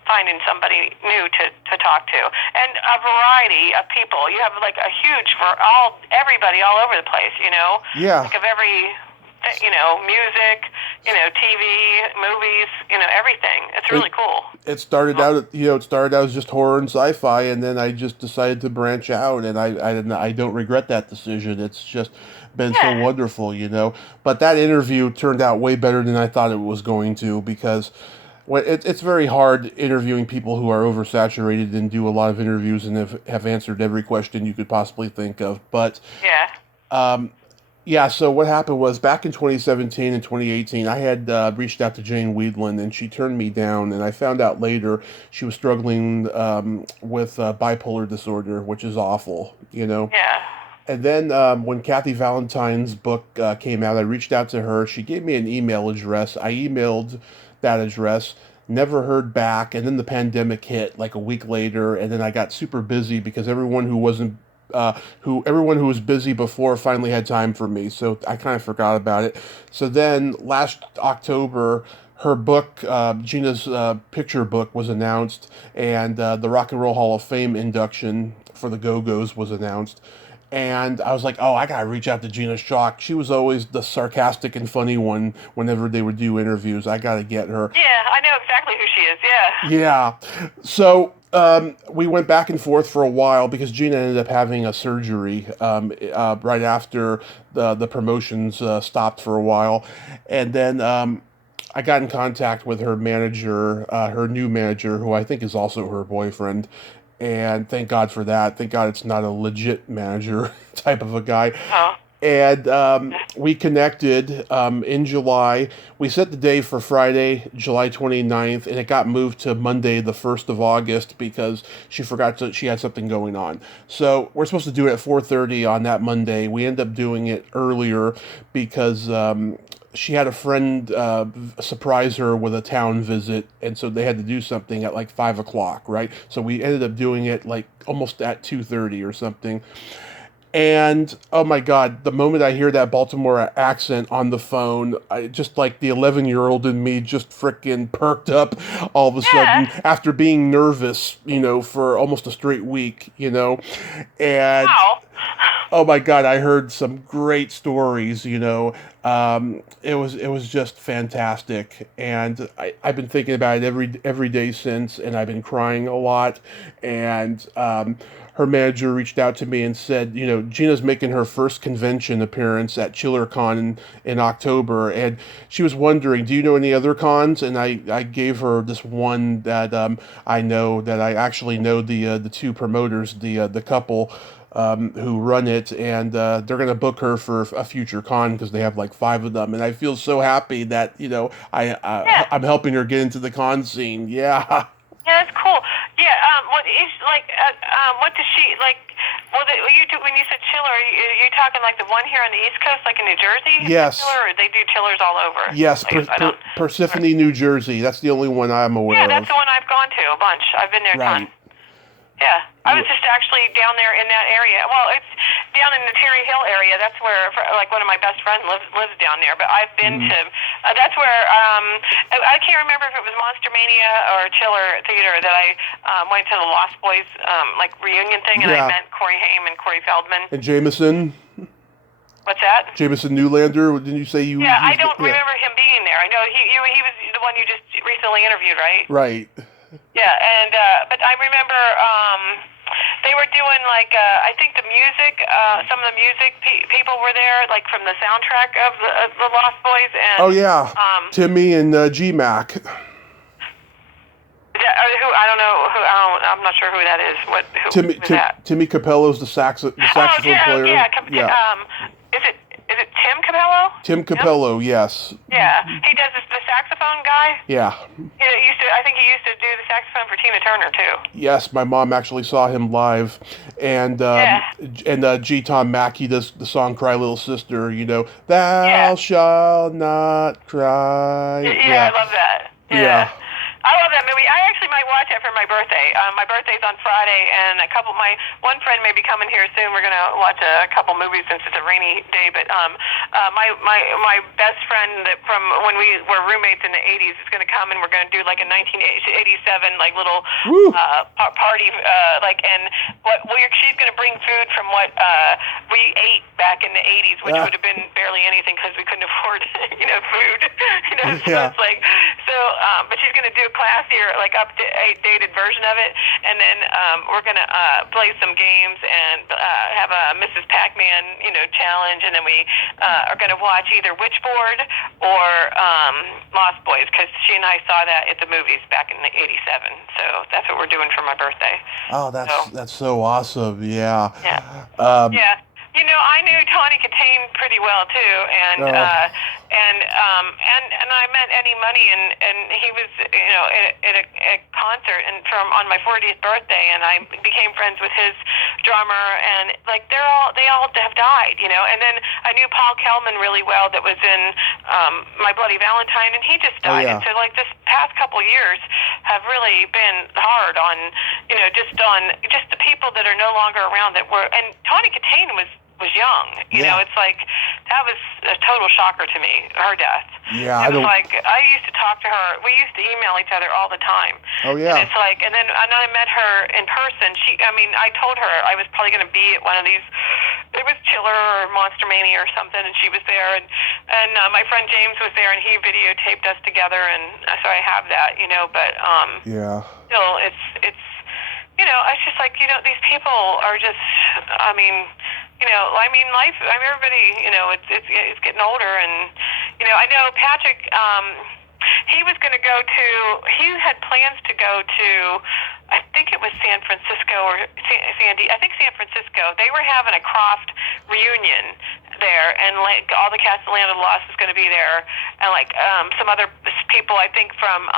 finding somebody new to talk to, and a variety of people. You have like a huge everybody all over the place, Yeah. like of every, music, TV, movies, everything. It's really cool. It started out, it started out as just horror and sci-fi, and then I just decided to branch out, and I don't regret that decision. It's just been so wonderful, But that interview turned out way better than I thought it was going to, because it's very hard interviewing people who are oversaturated and do a lot of interviews and have answered every question you could possibly think of. But yeah, so what happened was back in 2017 and 2018, I had reached out to Jane Weedland, and she turned me down, and I found out later she was struggling with bipolar disorder, which is awful, Yeah. And then when Kathy Valentine's book came out, I reached out to her. She gave me an email address. I emailed that address, never heard back, and then the pandemic hit like a week later, and then I got super busy because everyone who was busy before finally had time for me, so I kind of forgot about it. So then last October, her book, Gina's picture book, was announced, and the Rock and Roll Hall of Fame induction for the Go-Go's was announced. And I was like, oh, I gotta reach out to Gina Shock. She was always the sarcastic and funny one whenever they would do interviews. I gotta get her. Yeah, I know exactly who she is. Yeah. Yeah. So we went back and forth for a while because Gina ended up having a surgery right after the promotions stopped for a while. And then I got in contact with her manager, her new manager, who I think is also her boyfriend. And thank God for that. Thank God it's not a legit manager type of a guy. Oh. And we connected in July. We set the day for Friday, July 29th, and it got moved to Monday, the 1st of August, because she forgot she had something going on. So we're supposed to do it at 4:30 on that Monday. We end up doing it earlier because she had a friend surprise her with a town visit, and so they had to do something at like 5 o'clock, right? So we ended up doing it like almost at 2:30 or something. And oh my God, the moment I hear that Baltimore accent on the phone, I just like the 11-year-old in me just frickin' perked up all of a sudden Yeah. after being nervous, for almost a straight week, And Wow. oh my God, I heard some great stories, it was just fantastic. And I've been thinking about it every day since, and I've been crying a lot. And her manager reached out to me and said, Gina's making her first convention appearance at ChillerCon in October, and she was wondering, do you know any other cons? And I gave her this one that I know, that I actually know the two promoters, the couple who run it, and they're going to book her for a future con because they have like 5 of them. And I feel so happy that Yeah. I'm helping her get into the con scene. Yeah. Yeah, that's cool. Yeah. What is like? What does she like? Well, when you said chiller, you talking like the one here on the East Coast, like in New Jersey? Yes. Chiller, or they do chillers all over? Yes, I don't. Persephone, New Jersey. That's the only one I'm aware Yeah, of. that's the one I've gone to a bunch. I've been there a ton. Right. Yeah, I was just actually down there in that area. Well, it's down in the Terry Hill area. That's where, like, one of my best friends lives down there. But I've been to. That's where I can't remember if it was Monster Mania or Chiller Theater that I went to the Lost Boys like reunion thing, and I met Corey Haim and Corey Feldman. And Jameson. What's that? Jameson Newlander. Didn't you say you? Yeah, I don't remember him being there. I know he was the one you just recently interviewed, right? Right. Yeah, and but I remember they were doing like I think the music. Some of the music people were there, like from the soundtrack of the Lost Boys. And oh yeah, Timmy and G-Mac. Who I don't know. I'm not sure who that is. Who's that? Timmy Capello's the saxophone player. Yeah. Is it Tim Capello? Tim Capello, yes. Yeah, he does the saxophone guy. Yeah. I think he used to do the saxophone for Tina Turner too. Yes, my mom actually saw him live, and G. Tom Mackey does the song "Cry Little Sister." Thou shalt not cry. Yeah, I love that. Yeah. I love that movie. I actually might watch it for my birthday. My birthday's on Friday, and my one friend may be coming here soon. We're gonna watch a couple movies since it's a rainy day. But my best friend from when we were roommates in the '80s is gonna come, and we're gonna do like a 1987 like little party. She's gonna bring food from what we ate back in the '80s, which would have been barely anything because we couldn't afford food. So it's like but she's gonna do a classier, like updated version of it, and then we're gonna play some games and have a Mrs. Pac-Man, challenge, and then we are gonna watch either Witchboard or Lost Boys because she and I saw that at the movies back in the '87. So that's what we're doing for my birthday. Oh, that's so awesome! Yeah. Yeah. Yeah. I knew Tawny Katane pretty well too, and I met Eddie Money, and he was at a concert and on my 40th birthday, and I became friends with his drummer, and like they all have died, and then I knew Paul Kellman really well that was in My Bloody Valentine, and he just died. And so like this past couple years have really been hard on just the people that are no longer around that were, and Tawny Katane was young. It's like that was a total shocker to me, her death. Yeah, it was like I used to talk to her. We used to email each other all the time. Oh yeah. And it's like, and then I met her in person. I told her I was probably going to be at one of these it was Chiller or Monster Mania or something, and she was there, and my friend James was there, and he videotaped us together, and so I have that, but Yeah. still, it's it's just like, these people are just, life, everybody, it's getting older, and, I know Patrick, he was going to go to, he had plans to go to, I think it was San Francisco or I think San Francisco. They were having a craft reunion there, and like all the cast of Land of the Lost was going to be there, and like some other people, I think from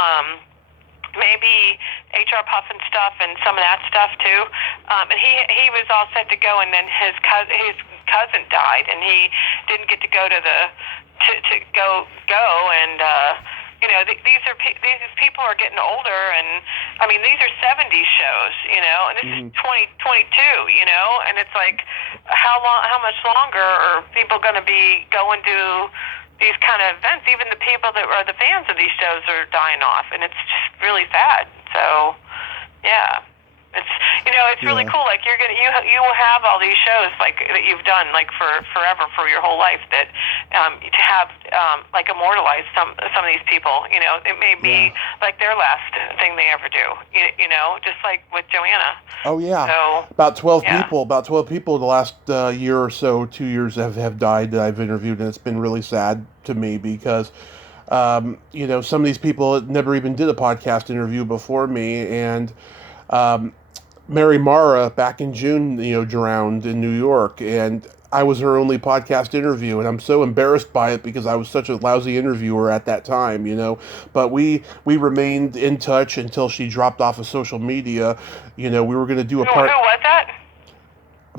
maybe HR Puff and stuff, and some of that stuff too. And he was all set to go, and then his cousin died, and he didn't get to go to to go, and these people are getting older, and these are 70s shows, and this is 2022, and it's like, how much longer are people going to be going to these kind of events? Even the people that are the fans of these shows are dying off, and it's just really sad. So, yeah. It's really cool. Like you will have all these shows like that you've done like for forever, for your whole life, that to have like immortalize some of these people. It may be like their last thing they ever do. Just like with Joanna. Oh yeah. So, about 12 people. About 12 people the last year or so, 2 years have died that I've interviewed, and it's been really sad to me because. Some of these people never even did a podcast interview before me, and Mary Mara back in June, drowned in New York, and I was her only podcast interview, and I'm so embarrassed by it because I was such a lousy interviewer at that time, But we remained in touch until she dropped off of social media. We were going to do a part. Who was that?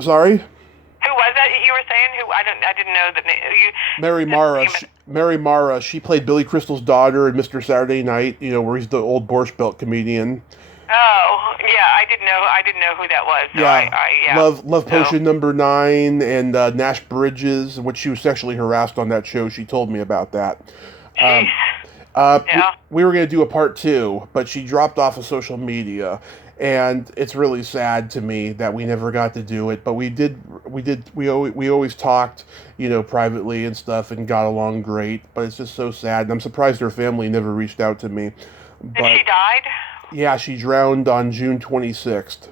Sorry? Who was that you were saying? Who I didn't know the name. Mary Mara. Mary Mara. She played Billy Crystal's daughter in Mr. Saturday Night. Where he's the old Borscht Belt comedian. Oh, yeah, I didn't know who that was. So yeah. Love Potion #9 and Nash Bridges, which she was sexually harassed on that show. She told me about that. We were going to do a part 2, but she dropped off of social media, and it's really sad to me that we never got to do it. But we always talked, privately and stuff, and got along great. But it's just so sad, and I'm surprised her family never reached out to me. And she died? Yeah, she drowned on June 26th.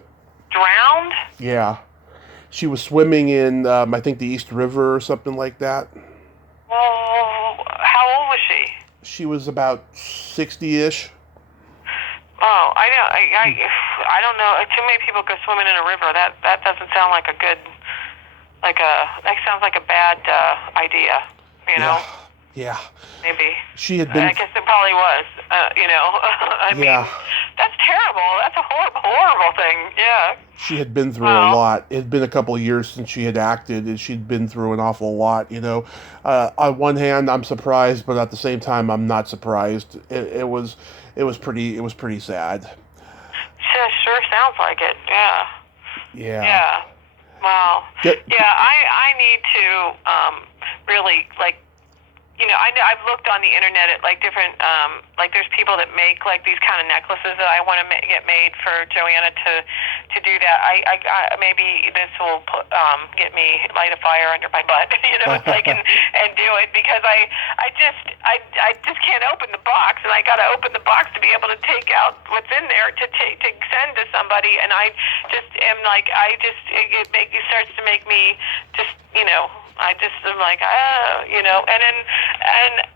Drowned? Yeah. She was swimming in, I think, the East River or something like that. Well, how old was she? She was about 60-ish. Oh, I don't know. Too many people go swimming in a river. That doesn't sound like that sounds like a bad idea, Yeah. Maybe. She had been. I guess it probably was. I mean, that's terrible. That's a horrible thing. Yeah. She had been through a lot. It had been a couple of years since she had acted, and she'd been through an awful lot. On one hand, I'm surprised, but at the same time, I'm not surprised. It was pretty sad. Sure sounds like it. Yeah. Yeah. Yeah. Wow. Yeah. I need to really I've looked on the internet at like different there's people that make like these kind of necklaces that I want to get made for Joanna to do that. I maybe this will get me light a fire under my butt, it's like and do it, because I just can't open the box, and I got to open the box to be able to take out what's in there to send to somebody, and I just am like it starts to make me just I just am like, and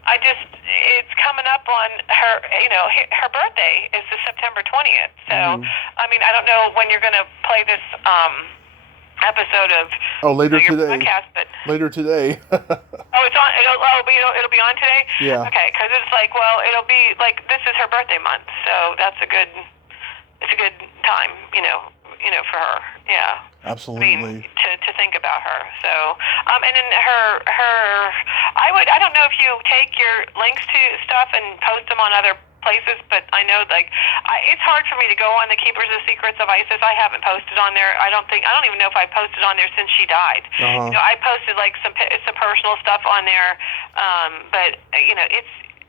I just, it's coming up on her, her birthday is the September 20th. So, I don't know when you're going to play this episode of later your today. podcast, but later today. It's on. It'll be on today. Yeah. Okay, because it's like, well, it'll be like this is her birthday month, so that's a good time, for her. Yeah. Absolutely. To think about her. So, and then I don't know if you take your links to stuff and post them on other places, but I know it's hard for me to go on the Keepers of Secrets of ISIS. I haven't posted on there. I don't even know if I posted on there since she died. I posted like some personal stuff on there, but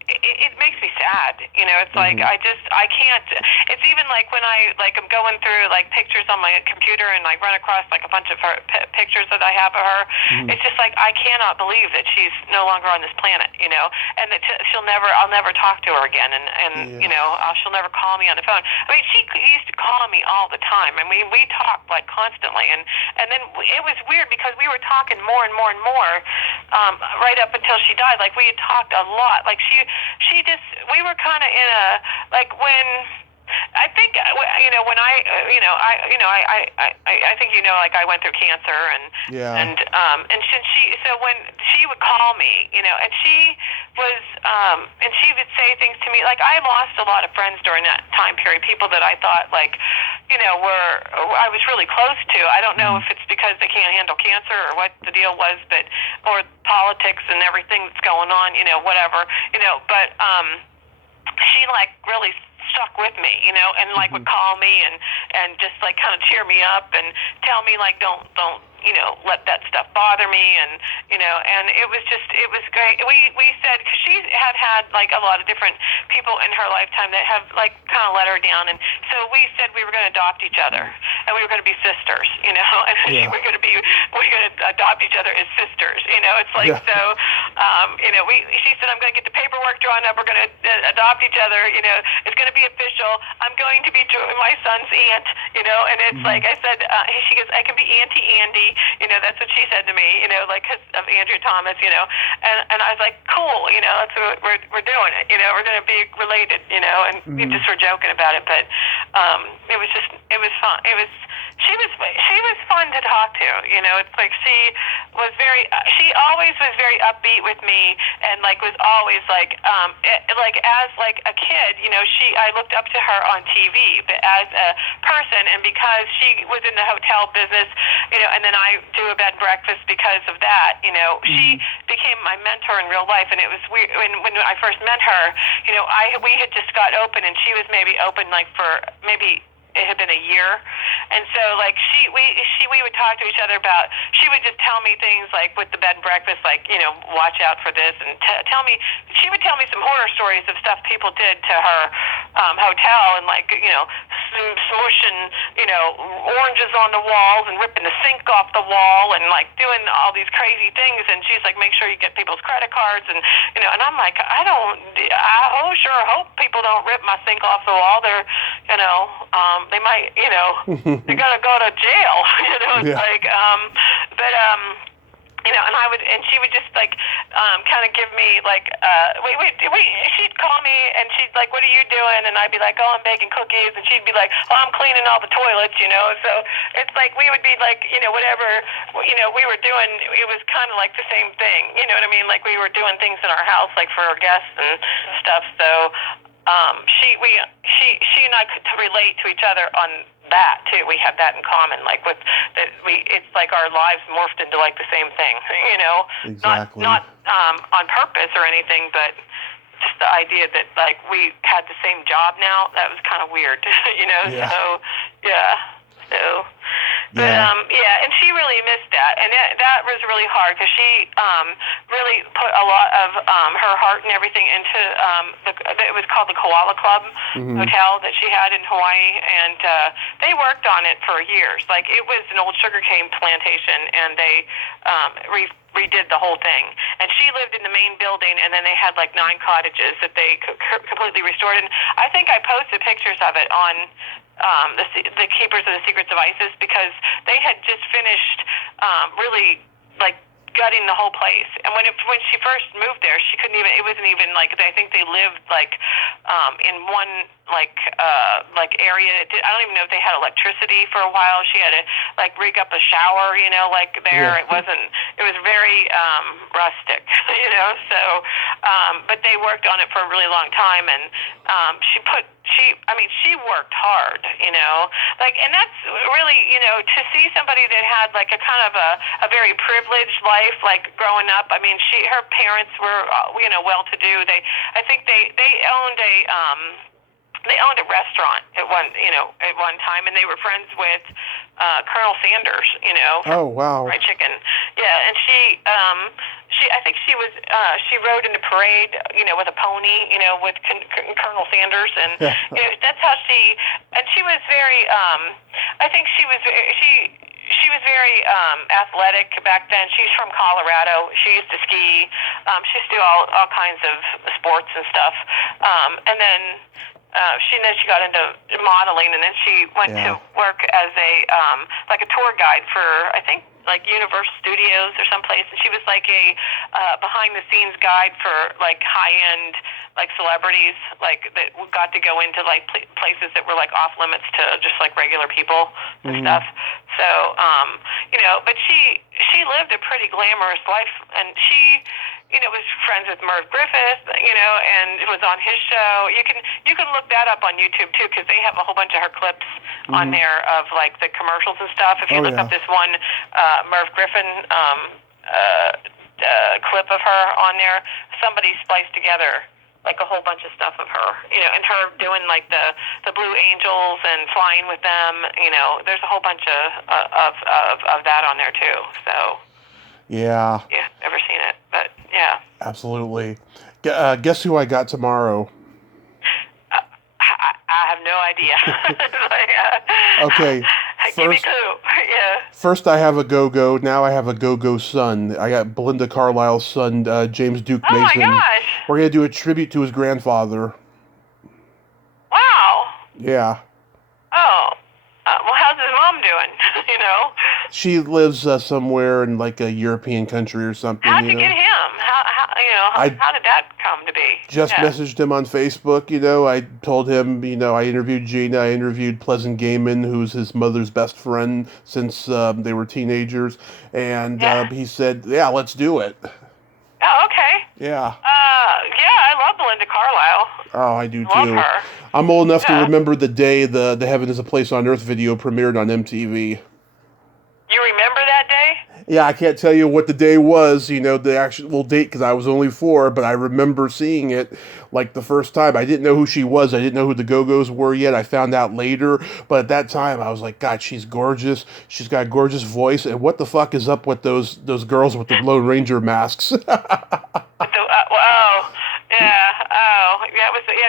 it makes me sad. It's like I can't. It's even like when I'm going through like pictures on my computer and I run across like a bunch of her pictures that I have of her. It's just like I cannot believe that she's no longer on this planet. And that I'll never talk to her again, and she'll never call me on the phone. I mean, she used to call me all the time. I mean, we talked like constantly, and then it was weird because we were talking more and more and more right up until she died. Like we had talked a lot. Like we were kind of in a like when. I think when I think like I went through cancer and when she would call me and she was and she would say things to me like I lost a lot of friends during that time period, people that I thought like I was really close to. I don't know if it's because they can't handle cancer or what the deal was, or politics and everything that's going on, whatever, but she like really stuck with me, and like would call me and just like kind of cheer me up and tell me like don't let that stuff bother me, and and it was great. We said because she had like a lot of different people in her lifetime that have like kind of let her down, and so we said we were going to adopt each other and we were going to be sisters, and we're going to adopt each other as sisters, it's like so she said I'm going to get the paperwork drawn up, we're going to adopt each other, it's going to be official, I'm going to be my son's aunt, and it's like I said, she goes, I can be Auntie Andy, that's what she said to me, like 'cause of Andrew Thomas, and I was like, cool, that's what we're doing it, we're going to be related, and we just were joking about it, but it was fun. She was fun to talk to, it's like she always was very upbeat with me, and like was always like as like a kid, I looked up to her on TV, but as a person, and because she was in the hotel business, and then I do a bed and breakfast because of that, she became my mentor in real life, and it was weird when I first met her, we had just got open, and she was maybe open like for maybe it had been a year, and so like we would talk to each other about, she would just tell me things like with the bed and breakfast, like watch out for this, and she would tell me some horror stories of stuff people did to her hotel, and like smushing oranges on the walls and ripping the sink off the wall and like doing all these crazy things, and she's like, make sure you get people's credit cards, and and I'm like, I sure hope people don't rip my sink off the wall. They're they might, they're gonna go to jail, it's like, but and she would just like, kind of give me like, she'd call me and she'd like, what are you doing? And I'd be like, oh, I'm baking cookies, and she'd be like, oh, I'm cleaning all the toilets, so it's like, we would be like, whatever, we were doing, it was kind of like the same thing, you know what I mean? Like we were doing things in our house, like for our guests and stuff, so, she and I could relate to each other on that too. We have that in common. Like with that, it's like our lives morphed into like the same thing. Exactly. Not on purpose or anything, but just the idea that like we had the same job now. That was kind of weird. Yeah. So yeah. So. But and she really missed that, and that was really hard because she really put a lot of her heart and everything into it was called the Koala Club hotel that she had in Hawaii, and they worked on it for years. Like it was an old sugarcane plantation, and they redid the whole thing. And she lived in the main building, and then they had like 9 cottages that they completely restored. And I think I posted pictures of it on the Keepers of the Secrets of ISIS, because they had just finished really like gutting the whole place. And when she first moved there, she couldn't even, it wasn't even like, I think they lived like in one like area. I don't even know if they had electricity for a while. She had to like rig up a shower, like there. Yeah. It was very rustic, so but they worked on it for a really long time, and she worked hard, like, and that's really, to see somebody that had like a kind of a very privileged life, like growing up. I mean, her parents were, well-to-do. I think they owned a restaurant at one time, and they were friends with Colonel Sanders, Oh, wow. fried chicken. Yeah, and I think she rode in the parade, with a pony, with Colonel Sanders, and Yeah. that's how and she was very, I think she was very athletic back then. She's from Colorado. She used to ski. She used to do all kinds of sports and stuff. And then she got into modeling, and then she went to work as a tour guide for, I think, like Universal Studios or someplace, and she was like a behind the scenes guide for like high end like celebrities, like that got to go into like places that were like off limits to just like regular people and stuff. So but she lived a pretty glamorous life, and she was friends with Merv Griffith, and it was on his show. You can look that up on YouTube too, because they have a whole bunch of her clips on there of like the commercials and stuff. If you look up this one Merv Griffin clip of her on there, somebody spliced together like a whole bunch of stuff of her, and her doing like the Blue Angels and flying with them. There's a whole bunch of that on there too. So. Yeah. Yeah, never seen it, but yeah. Absolutely. Guess who I got tomorrow? I have no idea. Okay. Give me a clue. Yeah. First, I have a go-go. Now I have a go-go son. I got Belinda Carlisle's son, James Duke Mason. Oh my gosh. We're going to do a tribute to his grandfather. Wow. Yeah. Oh. Well, how's his mom doing? She lives somewhere in like a European country or something. How'd you get him? How did that come to be? Just messaged him on Facebook. I told him, I interviewed Gina. I interviewed Pleasant Gaiman, who's his mother's best friend since they were teenagers. And he said, yeah, let's do it. Oh, okay. Yeah. I love Belinda Carlisle. Oh, I do too. Love her. I'm old enough to remember the day the Heaven is a Place on Earth video premiered on MTV. You remember that day? Yeah, I can't tell you what the day was, the actual date, because I was only 4, but I remember seeing it like the first time. I didn't know who she was. I didn't know who the Go-Go's were yet. I found out later, but at that time I was like, God, she's gorgeous. She's got a gorgeous voice, and what the fuck is up with those girls with the Lone Ranger masks?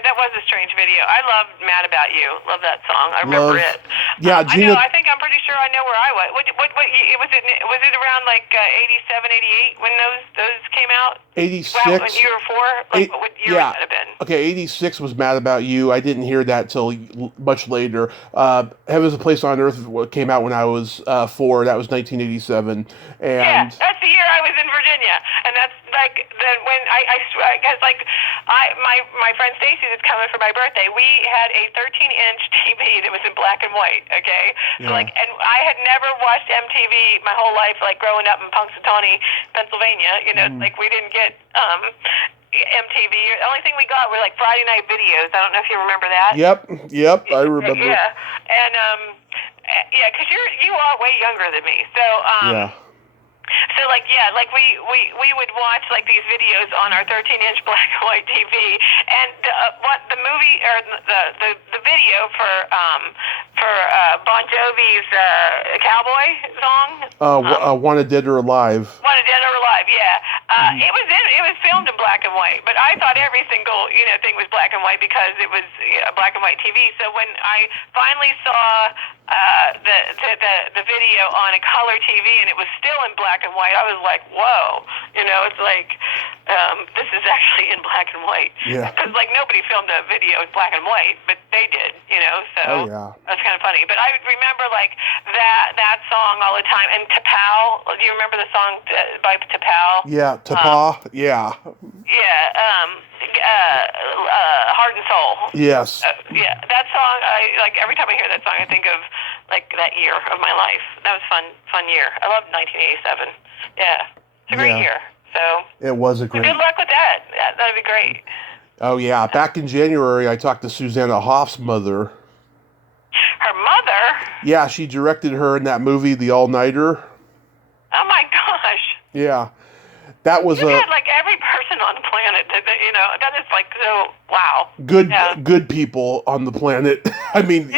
That was a strange video. I love Mad About You. Love that song. I remember it. Yeah, Gina. I think I'm pretty sure I know where I was. What was it around like 87, 88 when those came out? 86. Wow, when you were 4? Like, what year would that have been? Okay, 86 was Mad About You. I didn't hear that till much later. Heaven's a Place on Earth came out when I was 4. That was 1987. And that's the year I was in Virginia, and that's like when because like my friend Stacy was coming for my birthday. We had a 13-inch TV that was in black and white. Okay, so and I had never watched MTV my whole life, like growing up in Punxsutawney, Pennsylvania. Like we didn't get MTV. The only thing we got were like Friday night videos. I don't know if you remember that. Yep, I remember. Yeah, and because you are way younger than me, so So we would watch like these videos on our 13-inch black and white TV, and what the movie or the video for Bon Jovi's Cowboy song. Wanted Dead or Alive. Wanted Dead or Alive, yeah. It was filmed in black and white, but I thought every single thing was black and white because it was a black and white TV. So when I finally saw the video on a color TV and it was still in black and white, I was like, whoa, it's like this is actually in black and white. Yeah. Because like nobody filmed a video in black and white, but they did, so that's kind of funny. But I remember like that song all the time. And T'Pau, do you remember the song by T'Pau? Yeah, T'Pau, yeah. Yeah, Heart and Soul. Yes. That song, every time I hear that song, I think of like that year of my life. That was fun year. I loved 1987. Yeah, it's a great year. So it was a great. Good luck with that. That'd be great. Oh yeah, back in January, I talked to Susanna Hoff's mother. Her mother? Yeah, she directed her in that movie, The All Nighter. Oh my gosh. Yeah. That was had like every person on the planet. That is like so wow. Good people on the planet. I mean,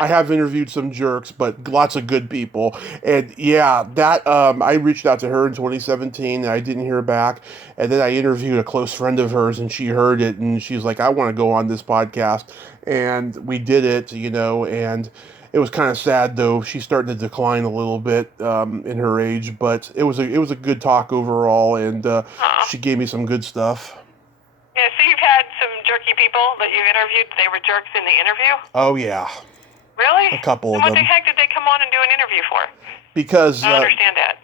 I have interviewed some jerks, but lots of good people. And yeah, that I reached out to her in 2017, and I didn't hear back. And then I interviewed a close friend of hers, and she heard it, and she's like, "I want to go on this podcast." And we did it, and it was kind of sad though. She's starting to decline a little bit in her age, but it was a good talk overall, and she gave me some good stuff. Yeah, so you've had some jerky people that you've interviewed. They were jerks in the interview? Oh yeah, Really? a couple And of what them. the heck did they come on and do an interview for? Because I don't understand that.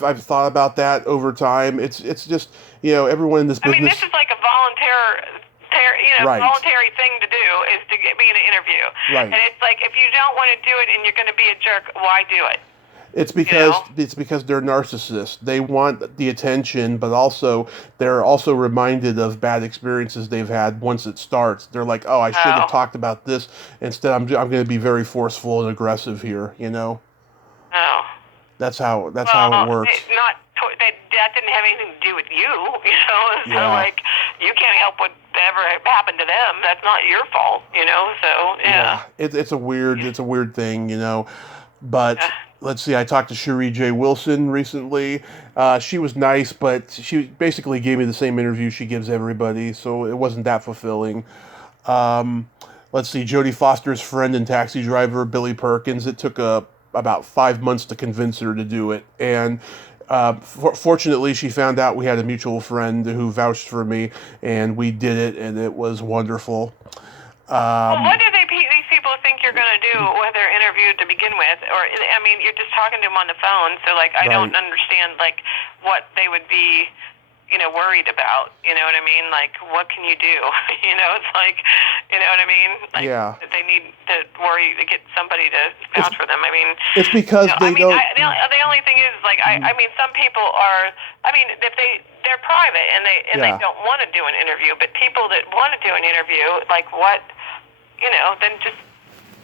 I've thought about that over time. It's just everyone in this I mean, business. this is like a Right. voluntary thing to do is to be in an interview. Right. And it's like, if you don't want to do it and you're going to be a jerk, why do it? It's because they're narcissists. They want the attention, but also they're also reminded of bad experiences they've had once it starts. They're like, "Oh, I should have talked about this instead. I'm going to be very forceful and aggressive here." Oh. That's how it works. That didn't have anything to do with you, So Yeah. like, you can't help whatever happened to them. That's not your fault, So yeah. It's a weird thing, But let's see. I talked to Cherie J. Wilson recently. She was nice, but she basically gave me the same interview she gives everybody, so it wasn't that fulfilling. Let's see. Jodie Foster's friend and taxi driver, Billy Perkins. It took about 5 months to convince her to do it, and fortunately, she found out we had a mutual friend who vouched for me, and we did it, and it was wonderful. Well, what do these people think you're going to do when they're interviewed to begin with? Or, I mean, you're just talking to them on the phone, so, like, I don't understand, like, what they would be, worried about. You know what I mean? Like, what can you do? It's like, you know what I mean? Like, they need to worry to get somebody to vouch for them. I mean, it's because they don't. The only thing is, like, I mean, some people are. I mean, if they're private and they don't want to do an interview, but people that want to do an interview, like, what, then just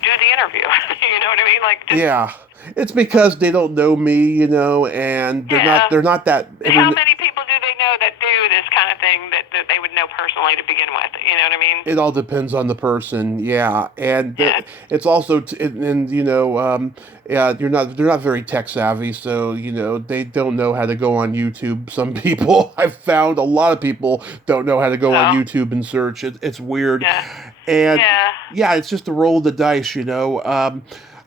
do the interview. You know what I mean? Like, just, it's because they don't know me, and they're not that. How many people do they know that do this kind of thing that they would know personally to begin with? You know what I mean? It all depends on the person, and it's also they're not very tech savvy, so they don't know how to go on YouTube. Some people I've found, a lot of people don't know how to go on YouTube and search. It's weird, and it's just a roll of the dice,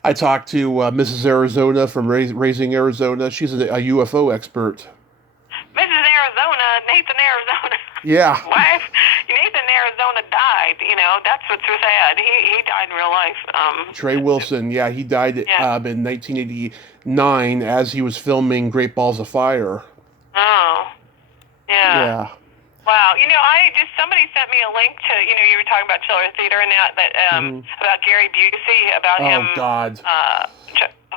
I talked to Mrs. Arizona from Raising Arizona. She's a UFO expert. Mrs. Arizona, Nathan Arizona. Yeah. Wife, Nathan Arizona died. That's what's so sad. He died in real life. Trey Wilson, he died in 1989 as he was filming Great Balls of Fire. Oh. Yeah. Wow, somebody sent me a link to, you were talking about Chiller Theater and that about Gary Busey, about him. Oh, God.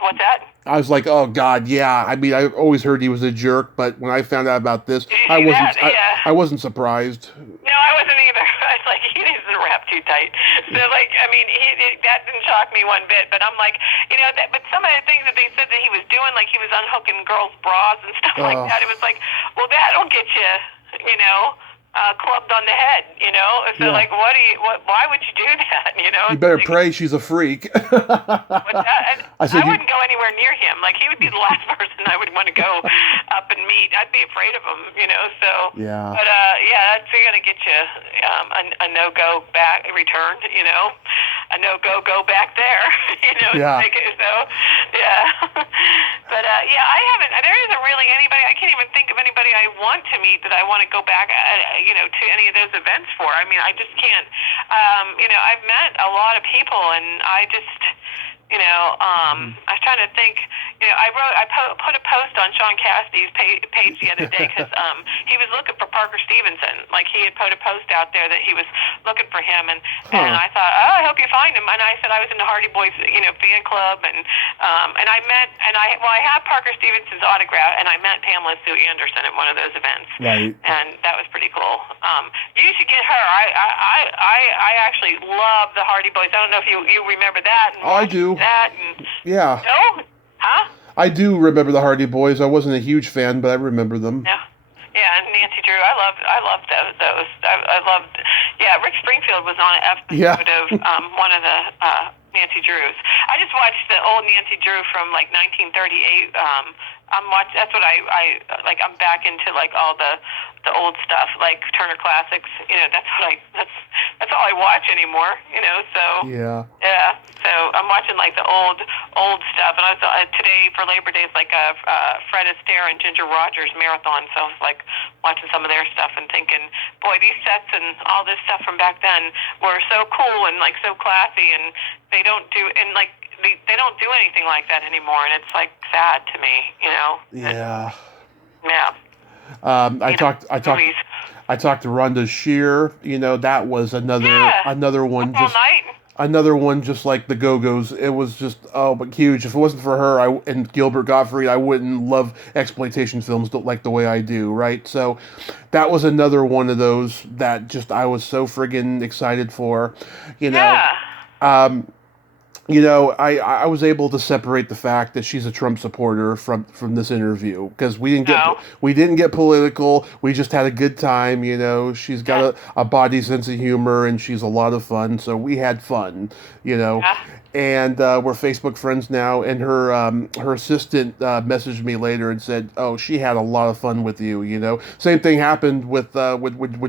What's that? I was like, oh, God, yeah. I mean, I always heard he was a jerk, but when I found out about this, I wasn't surprised. No, I wasn't either. I was like, he doesn't wrap too tight. So, like, I mean, that didn't shock me one bit, but I'm like, but some of the things that they said that he was doing, like he was unhooking girls' bras and stuff like that, it was like, well, that'll get you, clubbed on the head, So, like, why would you do that, You better pray she's a freak. I wouldn't go anywhere near him. Like, he would be the last person I would want to go up and meet. I'd be afraid of him, so. Yeah. But, that's going to get you a no-go back, returned, a no-go back there, Yeah. So, yeah. But, I haven't, there isn't really anybody, I can't even think of anybody I want to meet that I want to go back, to any of those events for. I mean, I just can't, I've met a lot of people, and I just, I was trying to think, I put a post on Sean Cassidy's page the other day because he was looking for Parker Stevenson. Like, he had put a post out there that he was looking for him, and I thought, oh, I hope you find him. And I said I was in the Hardy Boys, fan club, and I have Parker Stevenson's autograph, and I met Pamela Sue Anderson at one of those events, right? And that was pretty cool. You should get her. I actually love the Hardy Boys. I don't know if you remember that. Oh, I do. That and, yeah. No? Huh? I do remember the Hardy Boys. I wasn't a huge fan, but I remember them. Yeah. Yeah, and Nancy Drew. I love those. I loved. Yeah, Rick Springfield was on an Yeah. episode of one of the Nancy Drews. I just watched the old Nancy Drew from like 1938. That's what I like. I'm back into like all the old stuff, like Turner Classics. You know, that's all I watch anymore. You know, so Yeah. yeah. So I'm watching like the old stuff, and I was today for Labor Day is like a Fred Astaire and Ginger Rogers marathon. So I was like watching some of their stuff and thinking, boy, these sets and all this stuff from back then were so cool and like so classy, and they don't do anything like that anymore, and it's like sad to me, you know. Yeah. Yeah. I talked to Rhonda Shear. You know, that was another one. Up all night. Another one just like the Go-Go's. It was just, but huge. If it wasn't for her and Gilbert Gottfried, I wouldn't love exploitation films like the way I do, right? So that was another one of those that just I was so friggin' excited for, you know. Yeah. You know, I was able to separate the fact that she's a Trump supporter from this interview because we didn't get political. We just had a good time. You know, she's got a body sense of humor and she's a lot of fun. So we had fun. You know, and we're Facebook friends now. And her assistant messaged me later and said, "Oh, she had a lot of fun with you." You know, same thing happened with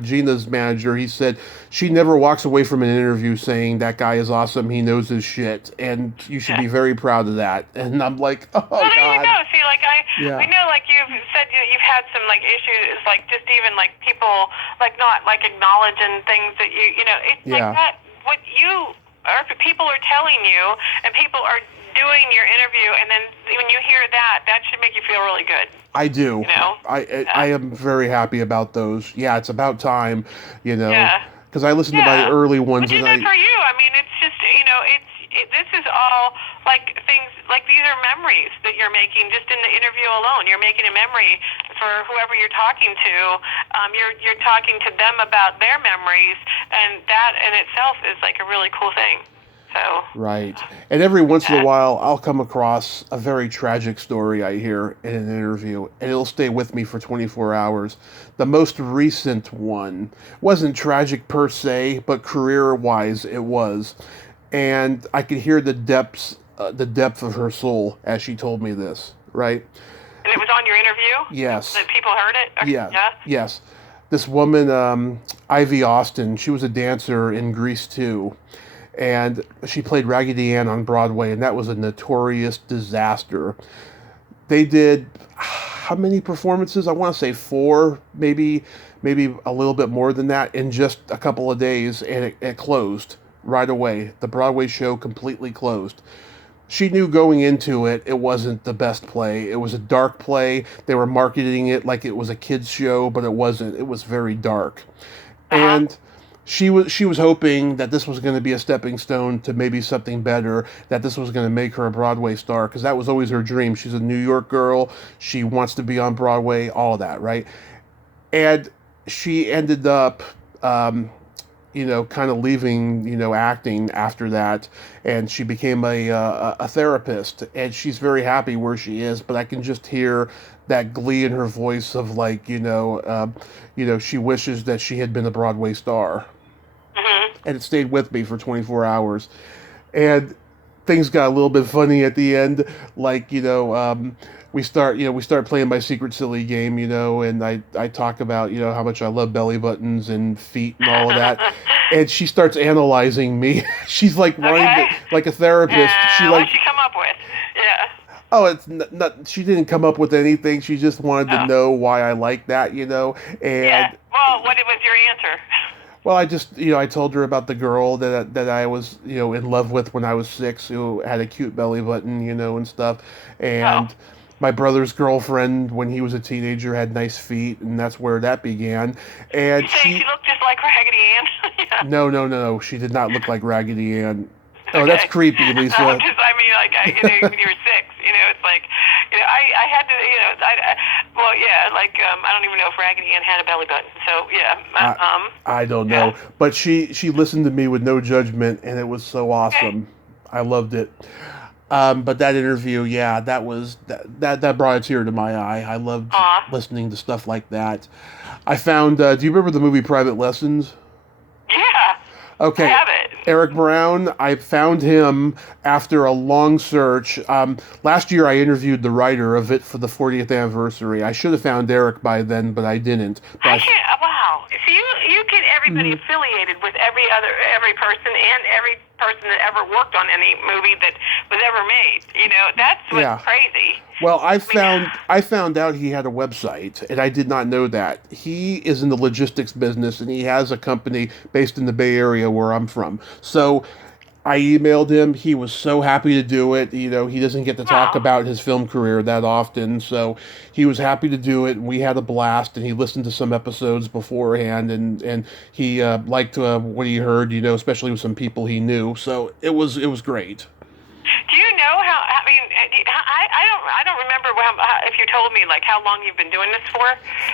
Gina's manager. He said she never walks away from an interview saying that guy is awesome. He knows his shit, and you should be very proud of that. And I'm like, oh well, there God. you go. See, like I know, like you've said, you've had some like issues, like just even like people like not like acknowledging things that you know. It's like that. What you or people are telling you, and people are doing your interview, and then when you hear that, that should make you feel really good. I do. You know? I am very happy about those. Yeah, it's about time. You know. Yeah. Because I listened to my early ones. Which is good for you. I mean, it's just, you know, this is all like things, like these are memories that you're making just in the interview alone. You're making a memory for whoever you're talking to. You're talking to them about their memories, and that in itself is like a really cool thing. So. Right. And every once in a while, I'll come across a very tragic story I hear in an interview, and it'll stay with me for 24 hours. The most recent one wasn't tragic per se, but career-wise, it was. And I could hear the depth of her soul as she told me this, right? And it was on your interview? Yes. That people heard it? Yeah. Yes. This woman, Ivy Austin, she was a dancer in Grease 2. And she played Raggedy Ann on Broadway, and that was a notorious disaster. They did how many performances? I want to say 4, maybe a little bit more than that in just a couple of days, and it closed right away. The Broadway show completely closed. She knew going into it, it wasn't the best play. It was a dark play. They were marketing it like it was a kids show, but it wasn't. It was very dark. And she was hoping that this was going to be a stepping stone to maybe something better, that this was going to make her a Broadway star, because that was always her dream. She's a New York girl. She wants to be on Broadway, all of that, right? And she ended up, you know, kind of leaving, you know, acting after that, and she became a therapist, and she's very happy where she is, but I can just hear that glee in her voice of like, you know, she wishes that she had been a Broadway star. And it stayed with me for 24 hours. And things got a little bit funny at the end. Like, you know, we start playing my secret silly game, you know, and I talk about, you know, how much I love belly buttons and feet and all of that. And she starts analyzing me. She's like like a therapist. What did she come up with? Yeah. Oh, it's not. She didn't come up with anything. She just wanted to know why I like that, you know. And well, what was your answer? Well, I just, you know, I told her about the girl that I was, you know, in love with when I was 6, who had a cute belly button, you know, and stuff. And my brother's girlfriend, when he was a teenager, had nice feet, and that's where that began. And she looked just like Raggedy Ann? No. She did not look like Raggedy Ann. Oh, that's creepy, Lisa. I mean, like, you know, when you were 6, you know, it's like, you know, I had to, you know, I don't even know if Raggedy Ann had a belly button. So, yeah. I don't know. But she listened to me with no judgment, and it was so awesome. I loved it. But that interview, yeah, that brought a tear to my eye. I loved Aw. listening to stuff like that. I found. Do you remember the movie Private Lessons? Yeah, I Okay, have it. Eric Brown. I found him after a long search. Last year, I interviewed the writer of it for the 40th anniversary. I should have found Eric by then, but I didn't. I can't. Wow. So you get everybody Mhm. affiliated with every person and every person that ever worked on any movie that was ever made. That's what's Yeah. crazy. Well, I mean, I found out he had a website, and I did not know that. He is in the logistics business, and he has a company based in the Bay Area where I'm from. So I emailed him. He was so happy to do it. He doesn't get to talk wow. about his film career that often, so he was happy to do it. And we had a blast. And he listened to some episodes beforehand, and he liked what he heard. Especially with some people he knew. So it was great. Do you know how? I mean, I don't remember if you told me like how long you've been doing this for.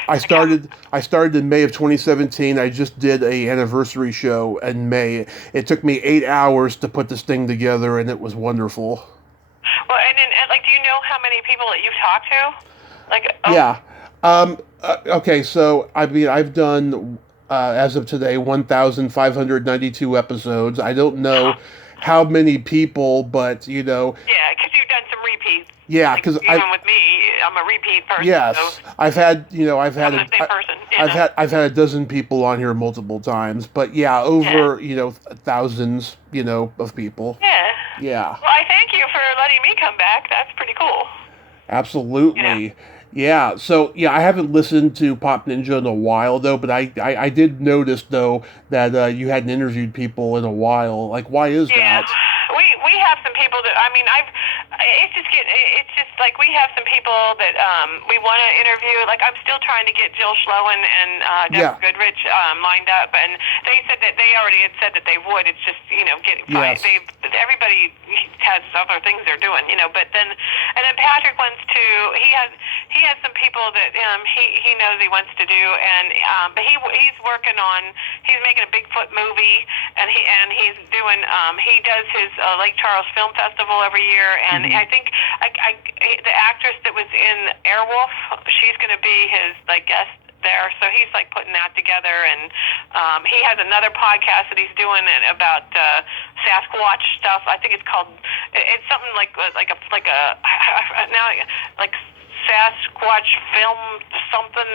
I Like how? started I started in May of 2017. I just did a anniversary show in May. It took me 8 hours to put this thing together, and it was wonderful. Well, and like, do you know how many people that you've talked to? Like, oh, Yeah. Okay. So I mean, I've done as of today 1,592 episodes. I don't know how many people, but yeah, because you've done some repeats. yeah, Like because even with me, I'm a repeat person. So yes, I've had I'm the same person. I've had a dozen people on here multiple times, but yeah, Yeah. over thousands of people. Yeah. Yeah, Well, I thank you for letting me come back. That's pretty cool. Yeah. absolutely. Yeah, so yeah, I haven't listened to Pop Ninja in a while though, but I did notice though that you hadn't interviewed people in a while. Like, why is Yeah, that? we have some people that I mean it's just like we have some people that we want to interview. Like I'm still trying to get Jill Schloen and Yeah. Deborah Goodrich lined up, and they said that they already had said that they would. It's just getting Yes. everybody has other things they're doing, But then Patrick wants to. He has some people that he knows he wants to do, and but he's working on. He's making a Bigfoot movie, and he's doing. He does his Lake Charles Film Festival every year, and Mhm. I think the actress that was in Airwolf, she's going to be his guest there. So he's putting that together, and he has another podcast that he's doing about Sasquatch stuff. I think it's called. It's something like a now like. Sasquatch film something,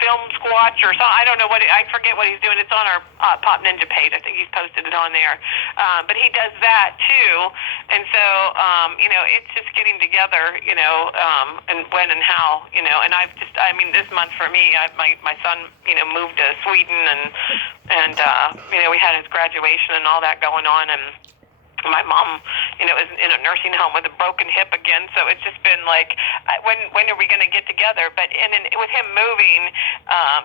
film squatch or something. I don't know I forget what he's doing. It's on our Pop Ninja page. I think he's posted it on there. But he does that too, and so it's just getting together, and when and how, And this month for me, my son, moved to Sweden, and we had his graduation and all that going on, and my mom, is in a nursing home with a broken hip again. So it's just been like, when are we going to get together? But with him moving,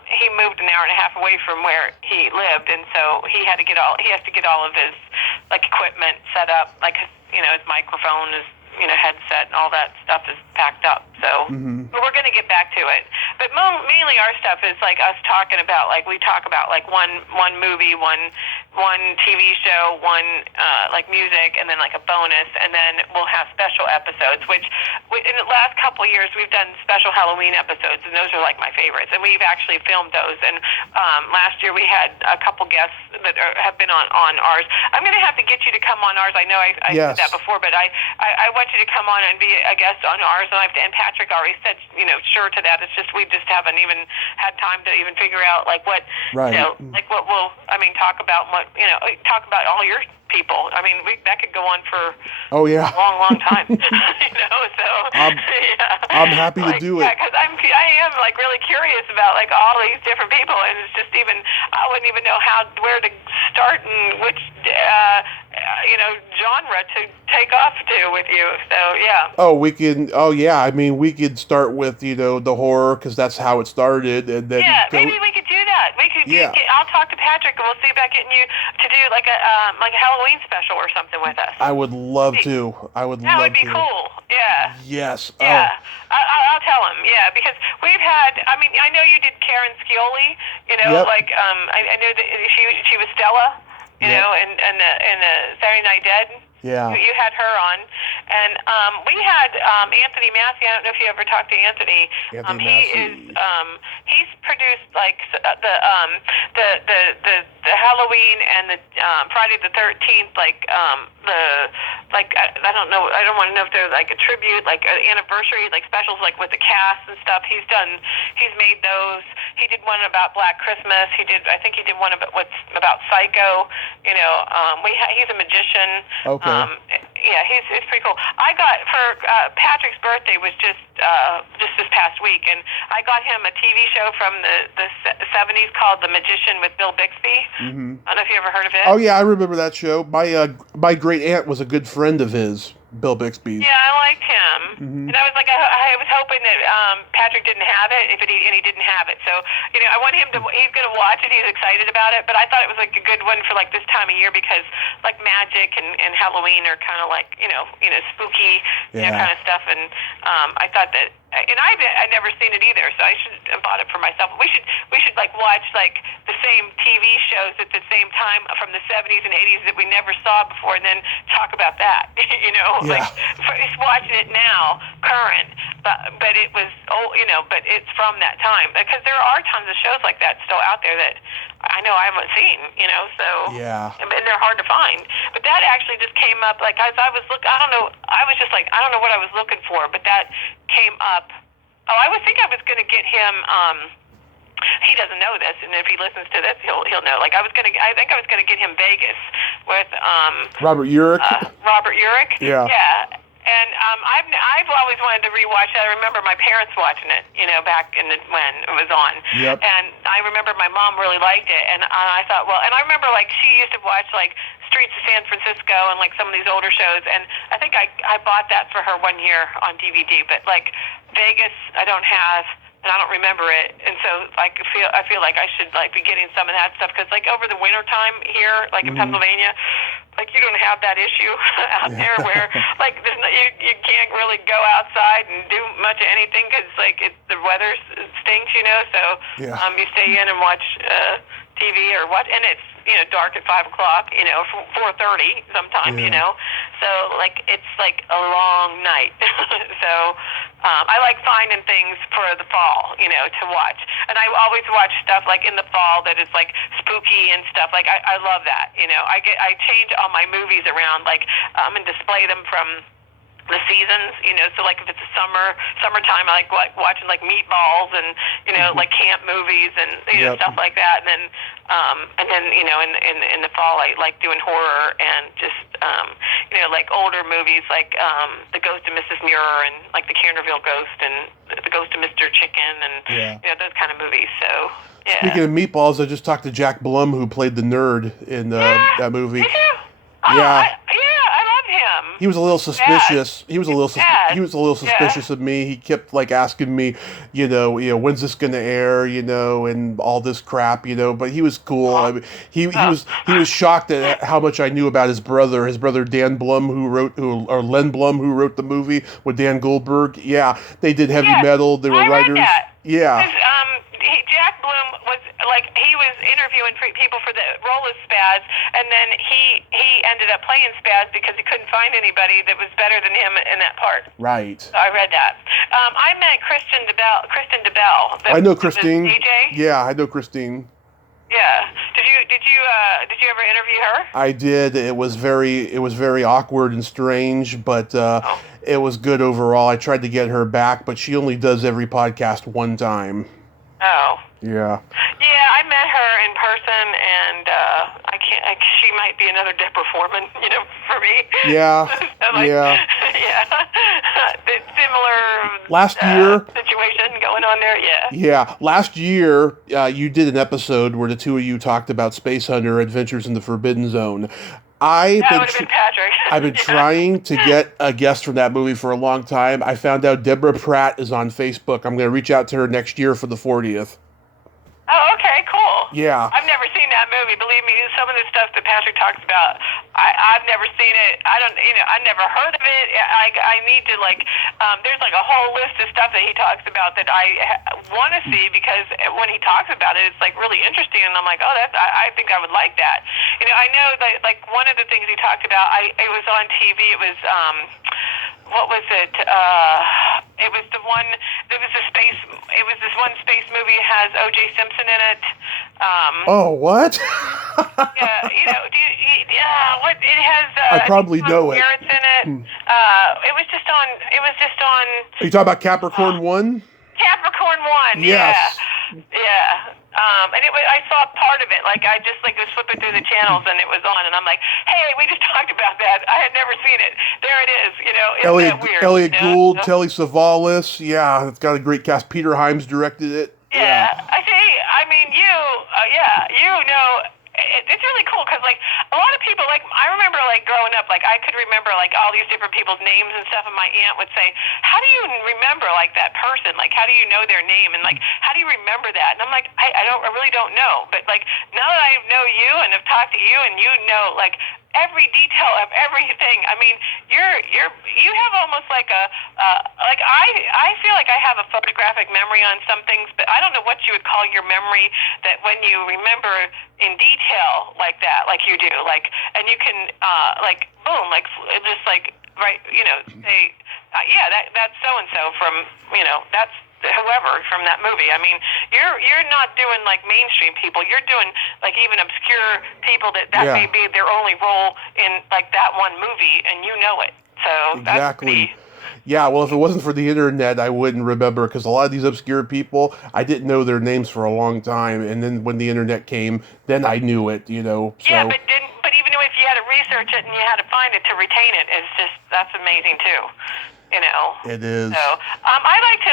he moved an hour and a half away from where he lived, and so he has to get all of his equipment set up, his microphone, his headset, and all that stuff is packed up. So Mhm. but we're going to get back to it. But mainly our stuff is us talking about we talk about one movie, one TV show, one music, and then a bonus, and then we'll have special episodes. Which in the last couple of years we've done special Halloween episodes, and those are my favorites. And we've actually filmed those. And last year we had a couple guests that have been on ours. I'm going to have to get you to come on ours. I know I Yes. said that before, but I want you to come on and be a guest on ours, and Patrick already said sure to that. It's just we just haven't even had time to even figure out what Right. what we'll talk about, talk about all your people. I mean, that could go on for Oh yeah. a long time. So I'm happy to do yeah, it. because I am really curious about all these different people, and it's just I wouldn't even know where to start and which genre to take off to with you. So yeah. Oh, we can. Oh, yeah. I mean, we could start with the horror because that's how it started, and then Yeah, go. maybe we could do that. We could. Yeah. I'll talk to Patrick, and we'll see about getting you to do a Halloween special or something with us. I would love to. I would That love would be to. cool. Yeah. Yes. Yeah, I'll tell him. Yeah, because we've had. I mean, I know you did Karen Scioli. Yep. I know that she was Stella. Yep. In the Saturday Night Dead. Yeah. You had her on, And we had Anthony Massey. I don't know if you ever talked to Anthony. Anthony He Massey. is he's produced like the Halloween and the Friday the 13th, I don't know. I don't want to know if they're like a tribute, like an anniversary, like specials, like with the cast and stuff. He's made those. He did one about Black Christmas. I think he did one about Psycho. He's a magician. Okay. Yeah, he's pretty cool. I got for Patrick's birthday was just this past week, and I got him a TV show from the 70s called The Magician with Bill Bixby. Mm-hmm. I don't know if you ever heard of it. Oh yeah, I remember that show. My great aunt was a good friend of his, Bill Bixby. Yeah, I liked him, and I was like, I was hoping that Patrick didn't have it, and he didn't have it. So I want him to. He's going to watch it. He's excited about it. But I thought it was like a good one for like this time of year because like magic and Halloween are kind of like spooky kind of stuff, and I thought that. And I'd never seen it either, so I should have bought it for myself. We should like watch like the same TV shows at the same time from the 70s and 80s that we never saw before, and then talk about that. Like just watching it now, current, but it was but it's from that time because there are tons of shows like that still out there that I know I haven't seen. So and they're hard to find. But that actually just came up like as I was looking. I don't know. I was just like I don't know what I was looking for, but that came up. Oh, I would think I was going to get him. He doesn't know this, and if he listens to this, he'll know. Like I think I was gonna get him Vegas with Robert Urich. Robert Urich. Yeah. Yeah. And I've always wanted to rewatch it. I remember my parents watching it, back when it was on. Yep. And I remember my mom really liked it, and I thought, well, and I remember like she used to watch like Streets of San Francisco and like some of these older shows, and I think I bought that for her one year on DVD. But like Vegas, I don't have. And I don't remember it, and so I feel like I should like be getting some of that stuff because like over the winter time here, like in Pennsylvania, like you don't have that issue out there where like there's you can't really go outside and do much of anything because like the weather stinks, So you stay in and watch TV or what, and it's dark at 5 o'clock, 4:30 sometimes, So like it's like a long night. So I like finding things for the fall, to watch. And I always watch stuff like in the fall that is like spooky and stuff. Like I love that. I change all my movies around and display them from the seasons, so like if it's summertime, I like watching like Meatballs and like camp movies and stuff like that. And then in the fall I like doing horror and just like older movies like The Ghost of Mrs. Muir and like The Canterville Ghost and The Ghost of Mr. Chicken and those kind of movies. So yeah. Speaking of Meatballs, I just talked to Jack Blum, who played the nerd in that movie. Did you? Oh, yeah. I love him. He was a little suspicious. Yeah. He was a little suspicious of me. He kept like asking me, when's this gonna air, and all this crap, But he was cool. I mean, he was shocked at how much I knew about his brother Dan Blum, or Len Blum, who wrote the movie with Dan Goldberg. Yeah, they did heavy metal. They were writers. Read that. Yeah. Jack Blum was like he was interviewing people for the role of Spaz, and then he ended up playing Spaz because he couldn't find anybody that was better than him in that part. Right. So I read that. I met Kristen DeBell. I know Christine. DJ. Yeah, I know Christine. Yeah. Did you ever interview her? I did. It was very awkward and strange, but it was good overall. I tried to get her back, but she only does every podcast one time. Oh. Yeah. Yeah, I met her in person, and she might be another Deborah Foreman, for me. Yeah. So yeah. Similar last year situation going on there. Yeah. Yeah. Last year, you did an episode where the two of you talked about Space Hunter: Adventures in the Forbidden Zone. That would have been Patrick. I've been trying to get a guest from that movie for a long time. I found out Deborah Pratt is on Facebook. I'm going to reach out to her next year for the 40th. Oh, okay, cool. Yeah. I've never seen that movie. Believe me, some of the stuff that Patrick talks about, I've never seen it. I never heard of it. I need to there's like a whole list of stuff that he talks about that I want to see because when he talks about it, it's like really interesting, and I'm like, oh, I think I would like that. I know that like one of the things he talked about, it was on TV. It was what was it? It was the one. There was a space. It was this one space movie. It has O.J. Simpson in it. Oh, what? Yeah, yeah. What it has? I probably know it. Garrett's in it. It was just on. It was just on. Are you talking about Capricorn 1? Capricorn 1. Yes. Yeah. And I saw part of it. Like I just was flipping through the channels and it was on, and I'm like, hey, we just talked about that. I had never seen it. There it is. Isn't that weird? Elliot Gould, Telly Savalas. Yeah, it's got a great cast. Peter Hyams directed it. Yeah. I see. I mean, it's really cool because a lot of people I remember growing up I could remember all these different people's names and stuff, and my aunt would say, how do you remember that person, how do you know their name, and how do you remember that? And I'm like, I really don't know, but now that I know you and have talked to you and every detail of everything. I mean, you have almost I feel like I have a photographic memory on some things, but I don't know what you would call your memory that when you remember in detail like that, like you do, and you can boom, just right, say, yeah, that's so and so from that's whoever from that movie. I mean, you're not doing mainstream people. You're doing even obscure people that may be their only role in that one movie, and you know it. So exactly. Yeah, well, if it wasn't for the internet, I wouldn't remember, because a lot of these obscure people, I didn't know their names for a long time, and then when the internet came, then I knew it. So. Yeah, but even if you had to research it and you had to find it to retain it, that's amazing too. It is. So, I like to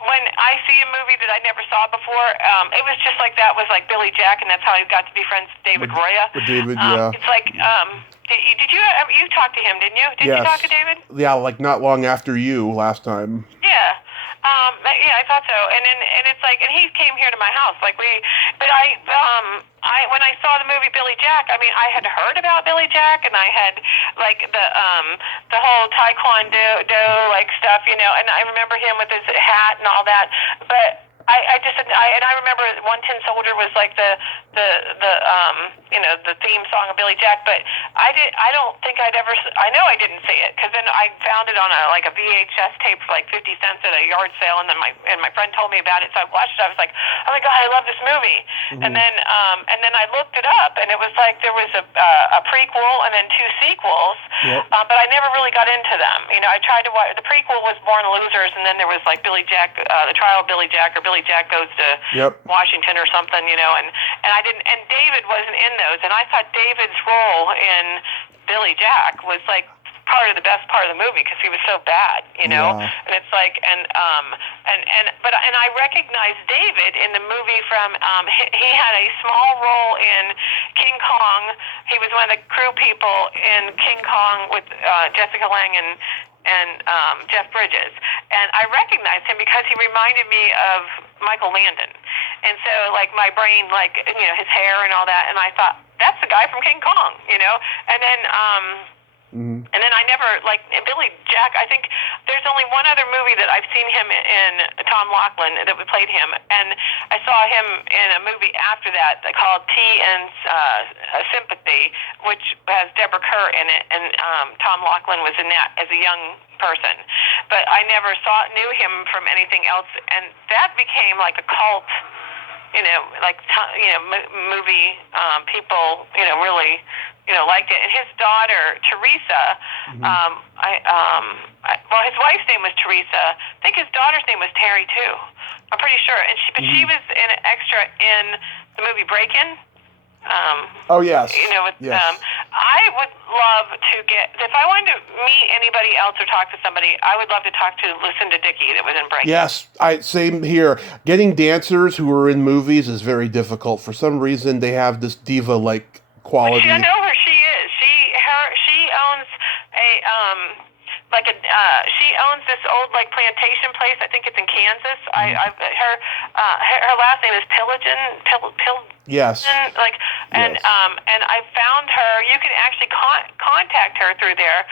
when I see a movie that I never saw before, it was just that was Billy Jack, and that's how I got to be friends with David Roya. David, yeah. It's you talked to him, didn't you? Did you talk to David? Yeah, not long after you last time. Yeah. Yeah, I thought so. And he came here to my house. But when I saw the movie Billy Jack, I mean, I had heard about Billy Jack, and I had the whole taekwondo stuff, and I remember him with his hat and all that. But I remember One Tin Soldier was the theme song of Billy Jack, but I don't think I know I didn't see it, because then I found it on a VHS tape for 50 cents at a yard sale, and then my friend told me about it, so I watched it. I was like, oh my god, I love this movie. Mm-hmm. And then I looked it up, and it was there was a prequel and then 2 sequels. Yep. But I never really got into them. I tried to watch. The prequel was Born Losers, and then there was Billy Jack, The Trial of Billy Jack, or Billy Jack Goes to Washington or something, and I didn't. And David wasn't in those, and I thought David's role in Billy Jack was part of the best part of the movie, because he was so bad, and it's and I recognized David in the movie from he had a small role in King Kong. He was one of the crew people in King Kong with Jessica Lange and Jeff Bridges, and I recognized him because he reminded me of Michael Landon, and so my brain his hair and all that, and I thought, that's the guy from King Kong, and then mm-hmm. And then I never Billy Jack. I think there's only one other movie that I've seen him in, Tom Laughlin, that we played him, and I saw him in a movie after that called Tea and Sympathy, which has Deborah Kerr in it, and Tom Laughlin was in that as a young person, but I never knew him from anything else, and that became a cult. Movie people, really, liked it. And his daughter, Teresa, mm-hmm. His wife's name was Teresa. I think his daughter's name was Terry too. I'm pretty sure. And she was an extra in the movie Break-In. Oh yes. Yes. I would love to if I wanted to meet anybody else or talk to somebody, I would love to talk to Lucinda Dickey that was in Breaking. Yes, same here. Getting dancers who are in movies is very difficult. For some reason, they have this diva-like quality. I know her. She is. She owns she owns this old plantation place. I think it's in Kansas. Mm-hmm. Her last name is Pillagin. Yes. And I found her. You can actually contact her through there.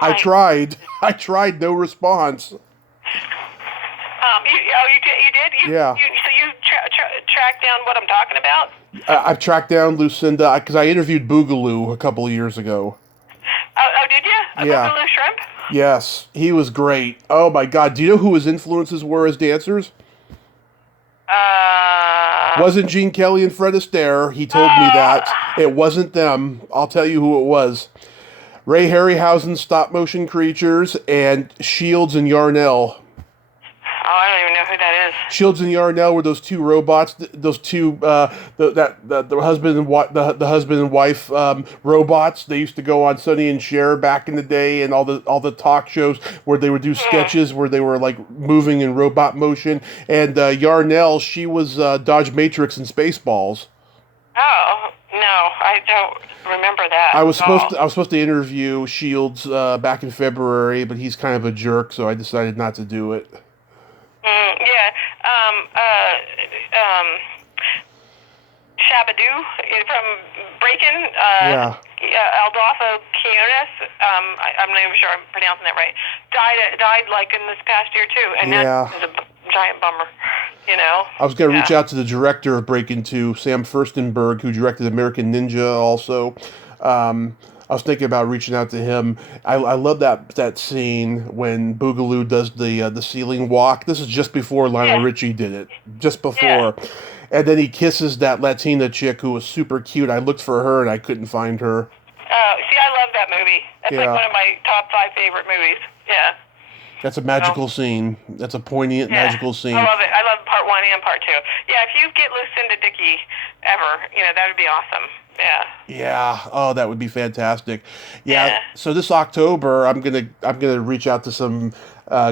I tried. No response. You did? Yeah. So you tracked down what I'm talking about? I've tracked down Lucinda because I interviewed Boogaloo a couple of years ago. Oh, did you? Yeah. Boogaloo Shrimp? Yes, he was great. Oh my God, do you know who his influences were as dancers? Wasn't Gene Kelly and Fred Astaire. He told me that. Uh, It wasn't them. I'll tell you who it was. Ray Harryhausen's stop motion creatures and Shields and Yarnell. Oh, I don't even know who that is. Shields and Yarnell were those two robots, those two the husband and the husband and wife robots. They used to go on Sonny and Cher back in the day, and all the talk shows where they would do sketches where they were like moving in robot motion. And Yarnell, she was Dodge Matrix and Spaceballs. Oh, no, I don't remember that I was at all. supposed to interview Shields back in February, but he's kind of a jerk, so I decided not to do it. Yeah. Shabadoo from Breakin', Yeah. Aldolfo Quinones, I'm not even sure I'm pronouncing that right, died like in this past year too, and Yeah. that is a giant bummer, you know. I was going to reach out to the director of Breakin' 2, Sam Furstenberg, who directed American Ninja also. I was thinking about reaching out to him. I love that scene when Boogaloo does the ceiling walk. This is just before Lionel Yeah. Richie did it. Just Yeah. before. And then he kisses that Latina chick who was super cute. I looked for her and I couldn't find her. See, I love that movie. That's like Yeah. one of my top 5 favorite movies. Yeah. That's a magical scene. That's a poignant, Yeah. magical scene. I love it. I love part 1 and part 2. Yeah, if you get Lucinda Dickey ever, that would be awesome. Yeah. Yeah. Oh, that would be fantastic. Yeah. Yeah. So this October, I'm gonna reach out to some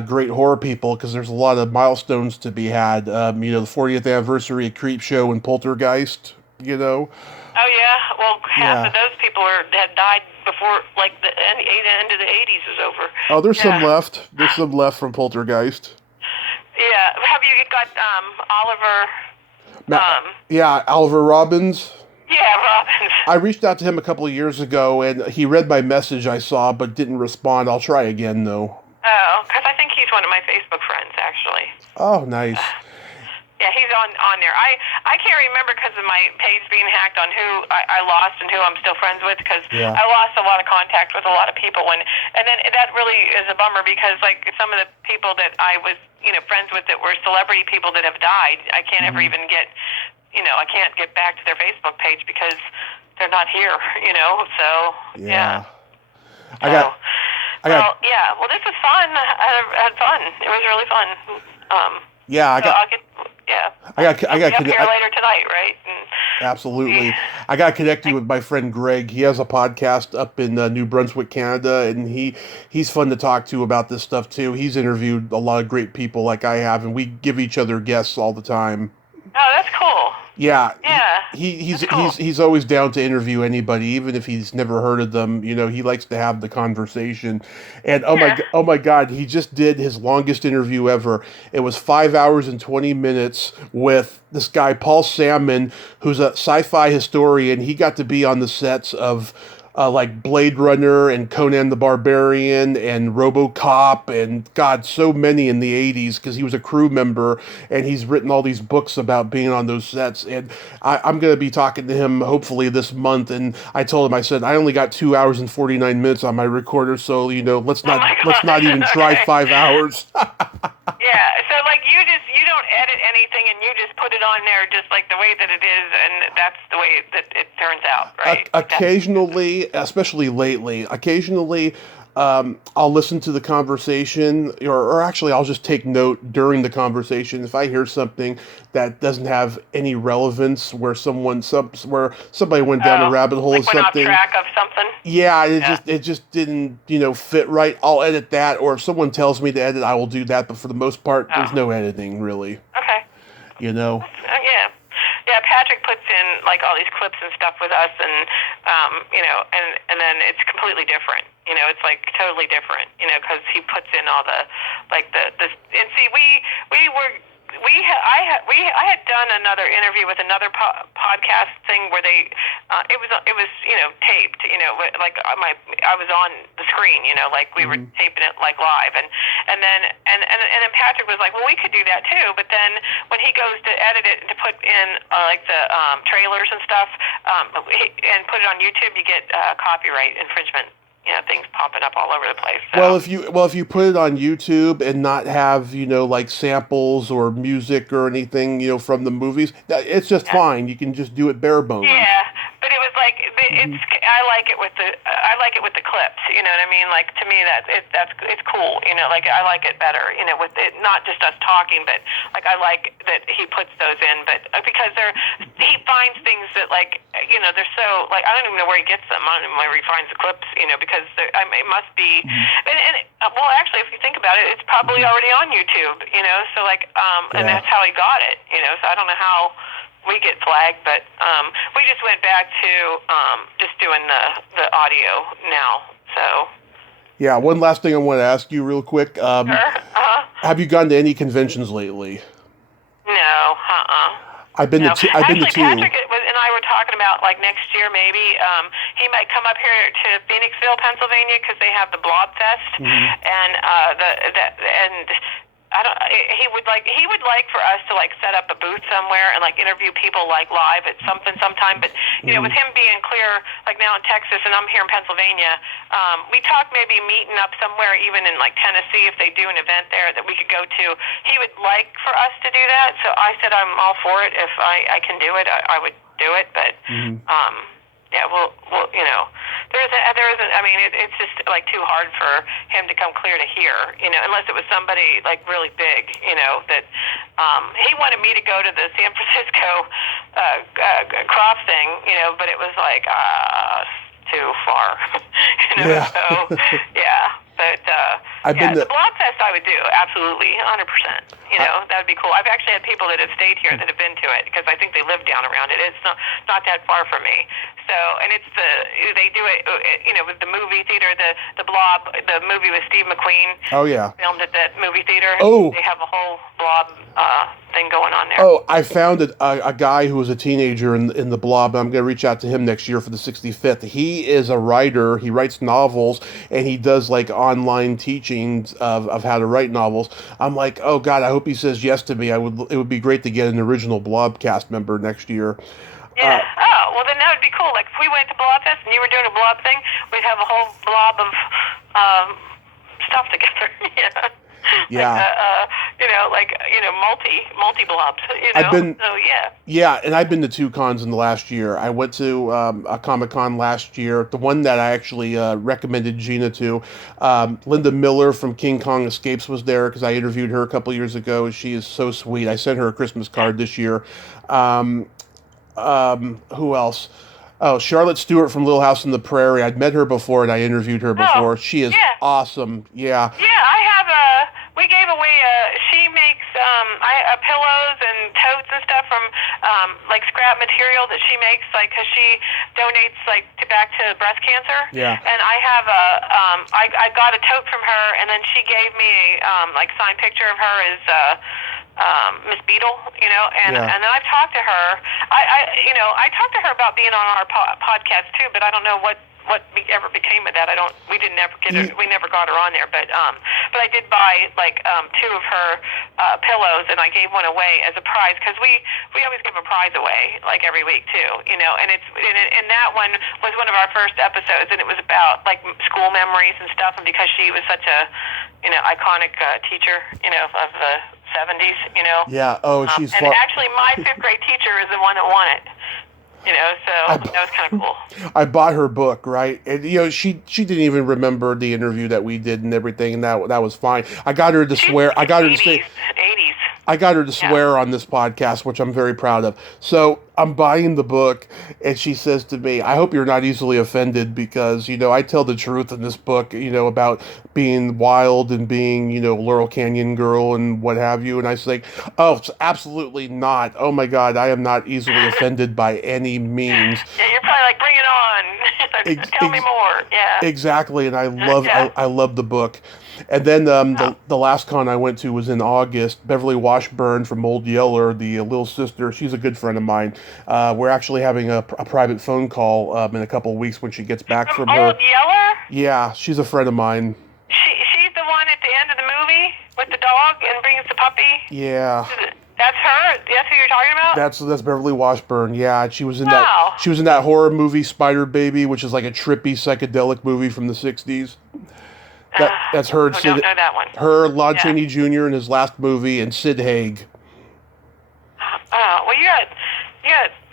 great horror people because there's a lot of milestones to be had. The 40th anniversary of Creep Show and Poltergeist. Oh yeah. Well, half Yeah. of those people had died before, like the end of the 80s was over. Oh, there's Yeah. some left. There's some left from Poltergeist. Yeah. Have you got Oliver? Yeah, Oliver Robbins. Yeah, Robbins. I reached out to him a couple of years ago, and he read my message I saw, but didn't respond. I'll try again though. Oh, because I think he's one of my Facebook friends actually. Oh, nice. Yeah, he's on there. I can't remember because of my page being hacked on who I lost and who I'm still friends with because Yeah. I lost a lot of contact with a lot of people and then that really is a bummer because like some of the people that I was friends with that were celebrity people that have died, I can't ever even get I can't get back to their Facebook page because they're not here. So yeah. I got yeah. Well, this was fun. I had fun. It was really fun. yeah, I So got I'll get. Yeah. I got I'll be up here later tonight, right? absolutely. I got connected with my friend Greg. He has a podcast up in New Brunswick, Canada, and he's fun to talk to about this stuff too. He's interviewed a lot of great people like I have, and we give each other guests all the time. Oh, that's cool. Yeah, Yeah. He's That's cool. he's always down to interview anybody, even if he's never heard of them. He likes to have the conversation. And oh my God, he just did his longest interview ever. It was 5 hours and 20 minutes with this guy Paul Salmon, who's a sci-fi historian. He got to be on the sets of like Blade Runner and Conan the Barbarian and RoboCop and God, so many in the 80s because he was a crew member and he's written all these books about being on those sets. And I'm going to be talking to him hopefully this month. And I told him, I said, I only got 2 hours and 49 minutes on my recorder. So, let's not even try 5 hours. Yeah, so like you don't edit anything and you just put it on there just like the way that it is and that's the way that it turns out, right? Occasionally, especially lately, I'll listen to the conversation, or actually, I'll just take note during the conversation. If I hear something that doesn't have any relevance, where somebody went down a rabbit hole like or something, went off track of something. yeah, it just didn't fit right. I'll edit that, or if someone tells me to edit, I will do that. But for the most part, there's no editing really. Okay. Yeah. Yeah, Patrick puts in like all these clips and stuff with us, and and then it's completely different. It's like totally different. Because he puts in all the and see I had done another interview with another podcast thing where they it was taped. I was on the screen. Like we were taping it like live, and then Patrick was like, well, we could do that too. But then when he goes to edit it to put in like the trailers and stuff and put it on YouTube, you get copyright infringement. things popping up all over the place. So. Well, if you put it on YouTube and not have, like samples or music or anything, from the movies, it's just fine. You can just do it bare bones. Yeah, but it was like I like it with the clips. You know what I mean? Like, to me, it's cool. Like, I like it better. With it, not just us talking, but like, I like that he puts those in. But because he finds things that, like, they're so, like, I don't even know where he gets them. I don't even know where he finds the clips. Because it must be. Well, actually, if you think about it, it's probably already on YouTube. So like, and that's how he got it. So I don't know how we get flagged, but we just went back to just doing the audio now. So. Yeah, one last thing I want to ask you real quick. Sure. Have you gone to any conventions lately? No. I've been to two. Actually, Patrick and I were talking about, like, next year maybe he might come up here to Phoenixville, Pennsylvania, because they have the Blob Fest, and I don't. He would like for us to, like, set up a booth somewhere and, like, interview people, like, live at sometime. But with him being clear, like, now in Texas and I'm here in Pennsylvania, we talked maybe meeting up somewhere, even in, like, Tennessee, if they do an event there that we could go to. He would like for us to do that, so I said I'm all for it. If I can do it, I would do it. But yeah, well, there isn't. I mean, it's just, like, too hard for him to come clear to here, unless it was somebody, like, really big, that he wanted me to go to the San Francisco crop thing, but it was like too far, Yeah. So yeah. But the Blob Fest I would do, absolutely, 100%. That would be cool. I've actually had people that have stayed here that have been to it because I think they live down around it. It's not that far from me. So, and they do it, with the movie theater, the Blob, the movie with Steve McQueen. Oh yeah. Filmed at that movie theater. Oh. They have a whole Blob thing going on there. Oh, I found a guy who was a teenager in the Blob. I'm going to reach out to him next year for the 65th. He is a writer. He writes novels, and he does, like, online teachings of how to write novels. I'm like, oh God, I hope he says yes to me. It would be great to get an original Blob cast member next year. Yeah. Well, then that would be cool. Like, if we went to Blob Fest and you were doing a Blob thing, we'd have a whole blob of stuff together. Yeah. Like, multi blobs. I've been. So yeah. Yeah, and I've been to 2 cons in the last year. I went to a Comic-Con last year, the one that I actually recommended Gina to. Linda Miller from King Kong Escapes was there because I interviewed her a couple years ago. She is so sweet. I sent her a Christmas card this year. Who else? Oh, Charlotte Stewart from Little House on the Prairie. I'd met her before and I interviewed her before. She is awesome. Yeah. Yeah, I have we gave away she makes pillows and totes and stuff from like scrap material that she makes, like, because she donates, like, back to breast cancer. Yeah. And I have I got a tote from her, and then she gave me a like signed picture of her as Miss Beadle, and then I've talked to her. I talked to her about being on our podcast too, but I don't know what ever became of that. We never got her on there, but I did buy, like, 2 of her pillows, and I gave one away as a prize because we always give a prize away, like, every week too, and and that one was one of our first episodes, and it was about, like, school memories and stuff, and because she was such a iconic teacher, of the 70s, Yeah. Oh, she's and actually my 5th grade teacher is the one that won it. So that was kind of cool. I bought her book, right? And she didn't even remember the interview that we did and everything, and that was fine. I got her to swear. I got her to say 80s. I got her to swear on this podcast, which I'm very proud of. So I'm buying the book, and she says to me, I hope you're not easily offended because, I tell the truth in this book, about being wild and being, Laurel Canyon girl and what have you. And I say, oh, it's absolutely not. Oh, my God, I am not easily offended by any means. Yeah, you're probably like, bring it on. Tell me more. Yeah. Exactly, and I love the book. And then the last con I went to was in August. Beverly Washburn from Old Yeller, the little sister, she's a good friend of mine. We're actually having a private phone call in a couple of weeks when she gets back from her. Old Yeller? Yeah, she's a friend of mine. She's the one at the end of the movie with the dog and brings the puppy? Yeah. That's her? her? That's who you're talking about? That's Beverly Washburn. Yeah, she was in Wow. that horror movie Spider Baby, which is like a trippy psychedelic movie from the 60s. That's her. I don't know that one. Her, Lon Yeah. Chaney Jr. in his last movie, and Sid Haig. Oh, well, you got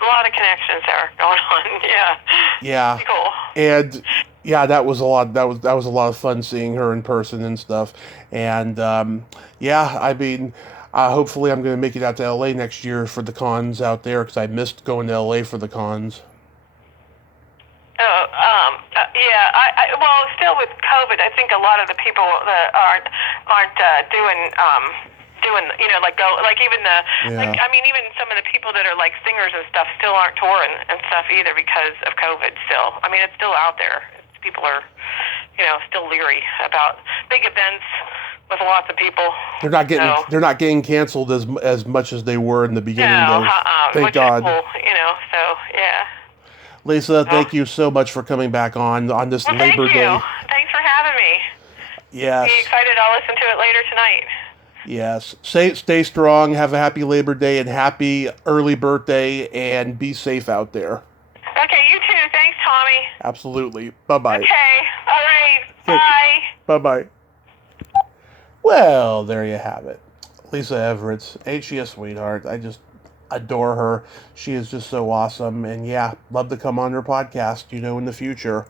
a lot of connections there going on. Yeah. Yeah. Pretty cool. And yeah, that was a lot. That was a lot of fun seeing her in person and stuff. And yeah, I mean, hopefully I'm going to make it out to LA next year for the cons out there because I missed going to LA for the cons. Yeah. Well, still with COVID, I think a lot of the people that aren't doing even the even some of the people that are like singers and stuff still aren't touring and stuff either because of COVID. Still, I mean, it's still out there. People are, still leery about big events with lots of people. They're not getting canceled as much as they were in the beginning. No, thank God. Is cool, so yeah. Lisa, thank you so much for coming back on this Labor Day. Thanks for having me. Yes. Be excited. I'll listen to it later tonight. Yes. Stay strong. Have a happy Labor Day and happy early birthday, and be safe out there. Okay, you too. Thanks, Tommy. Absolutely. Bye-bye. Okay. All right. Bye. Bye-bye. Well, there you have it. Lisa Everetts. Ain't she a sweetheart? I just adore her. She is just so awesome. And yeah, love to come on her podcast, in the future.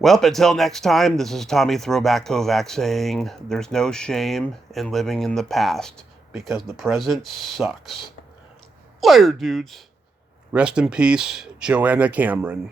Well, until next time, this is Tommy Throwback Kovac saying there's no shame in living in the past because the present sucks. Later, dudes. Rest in peace, Joanna Cameron.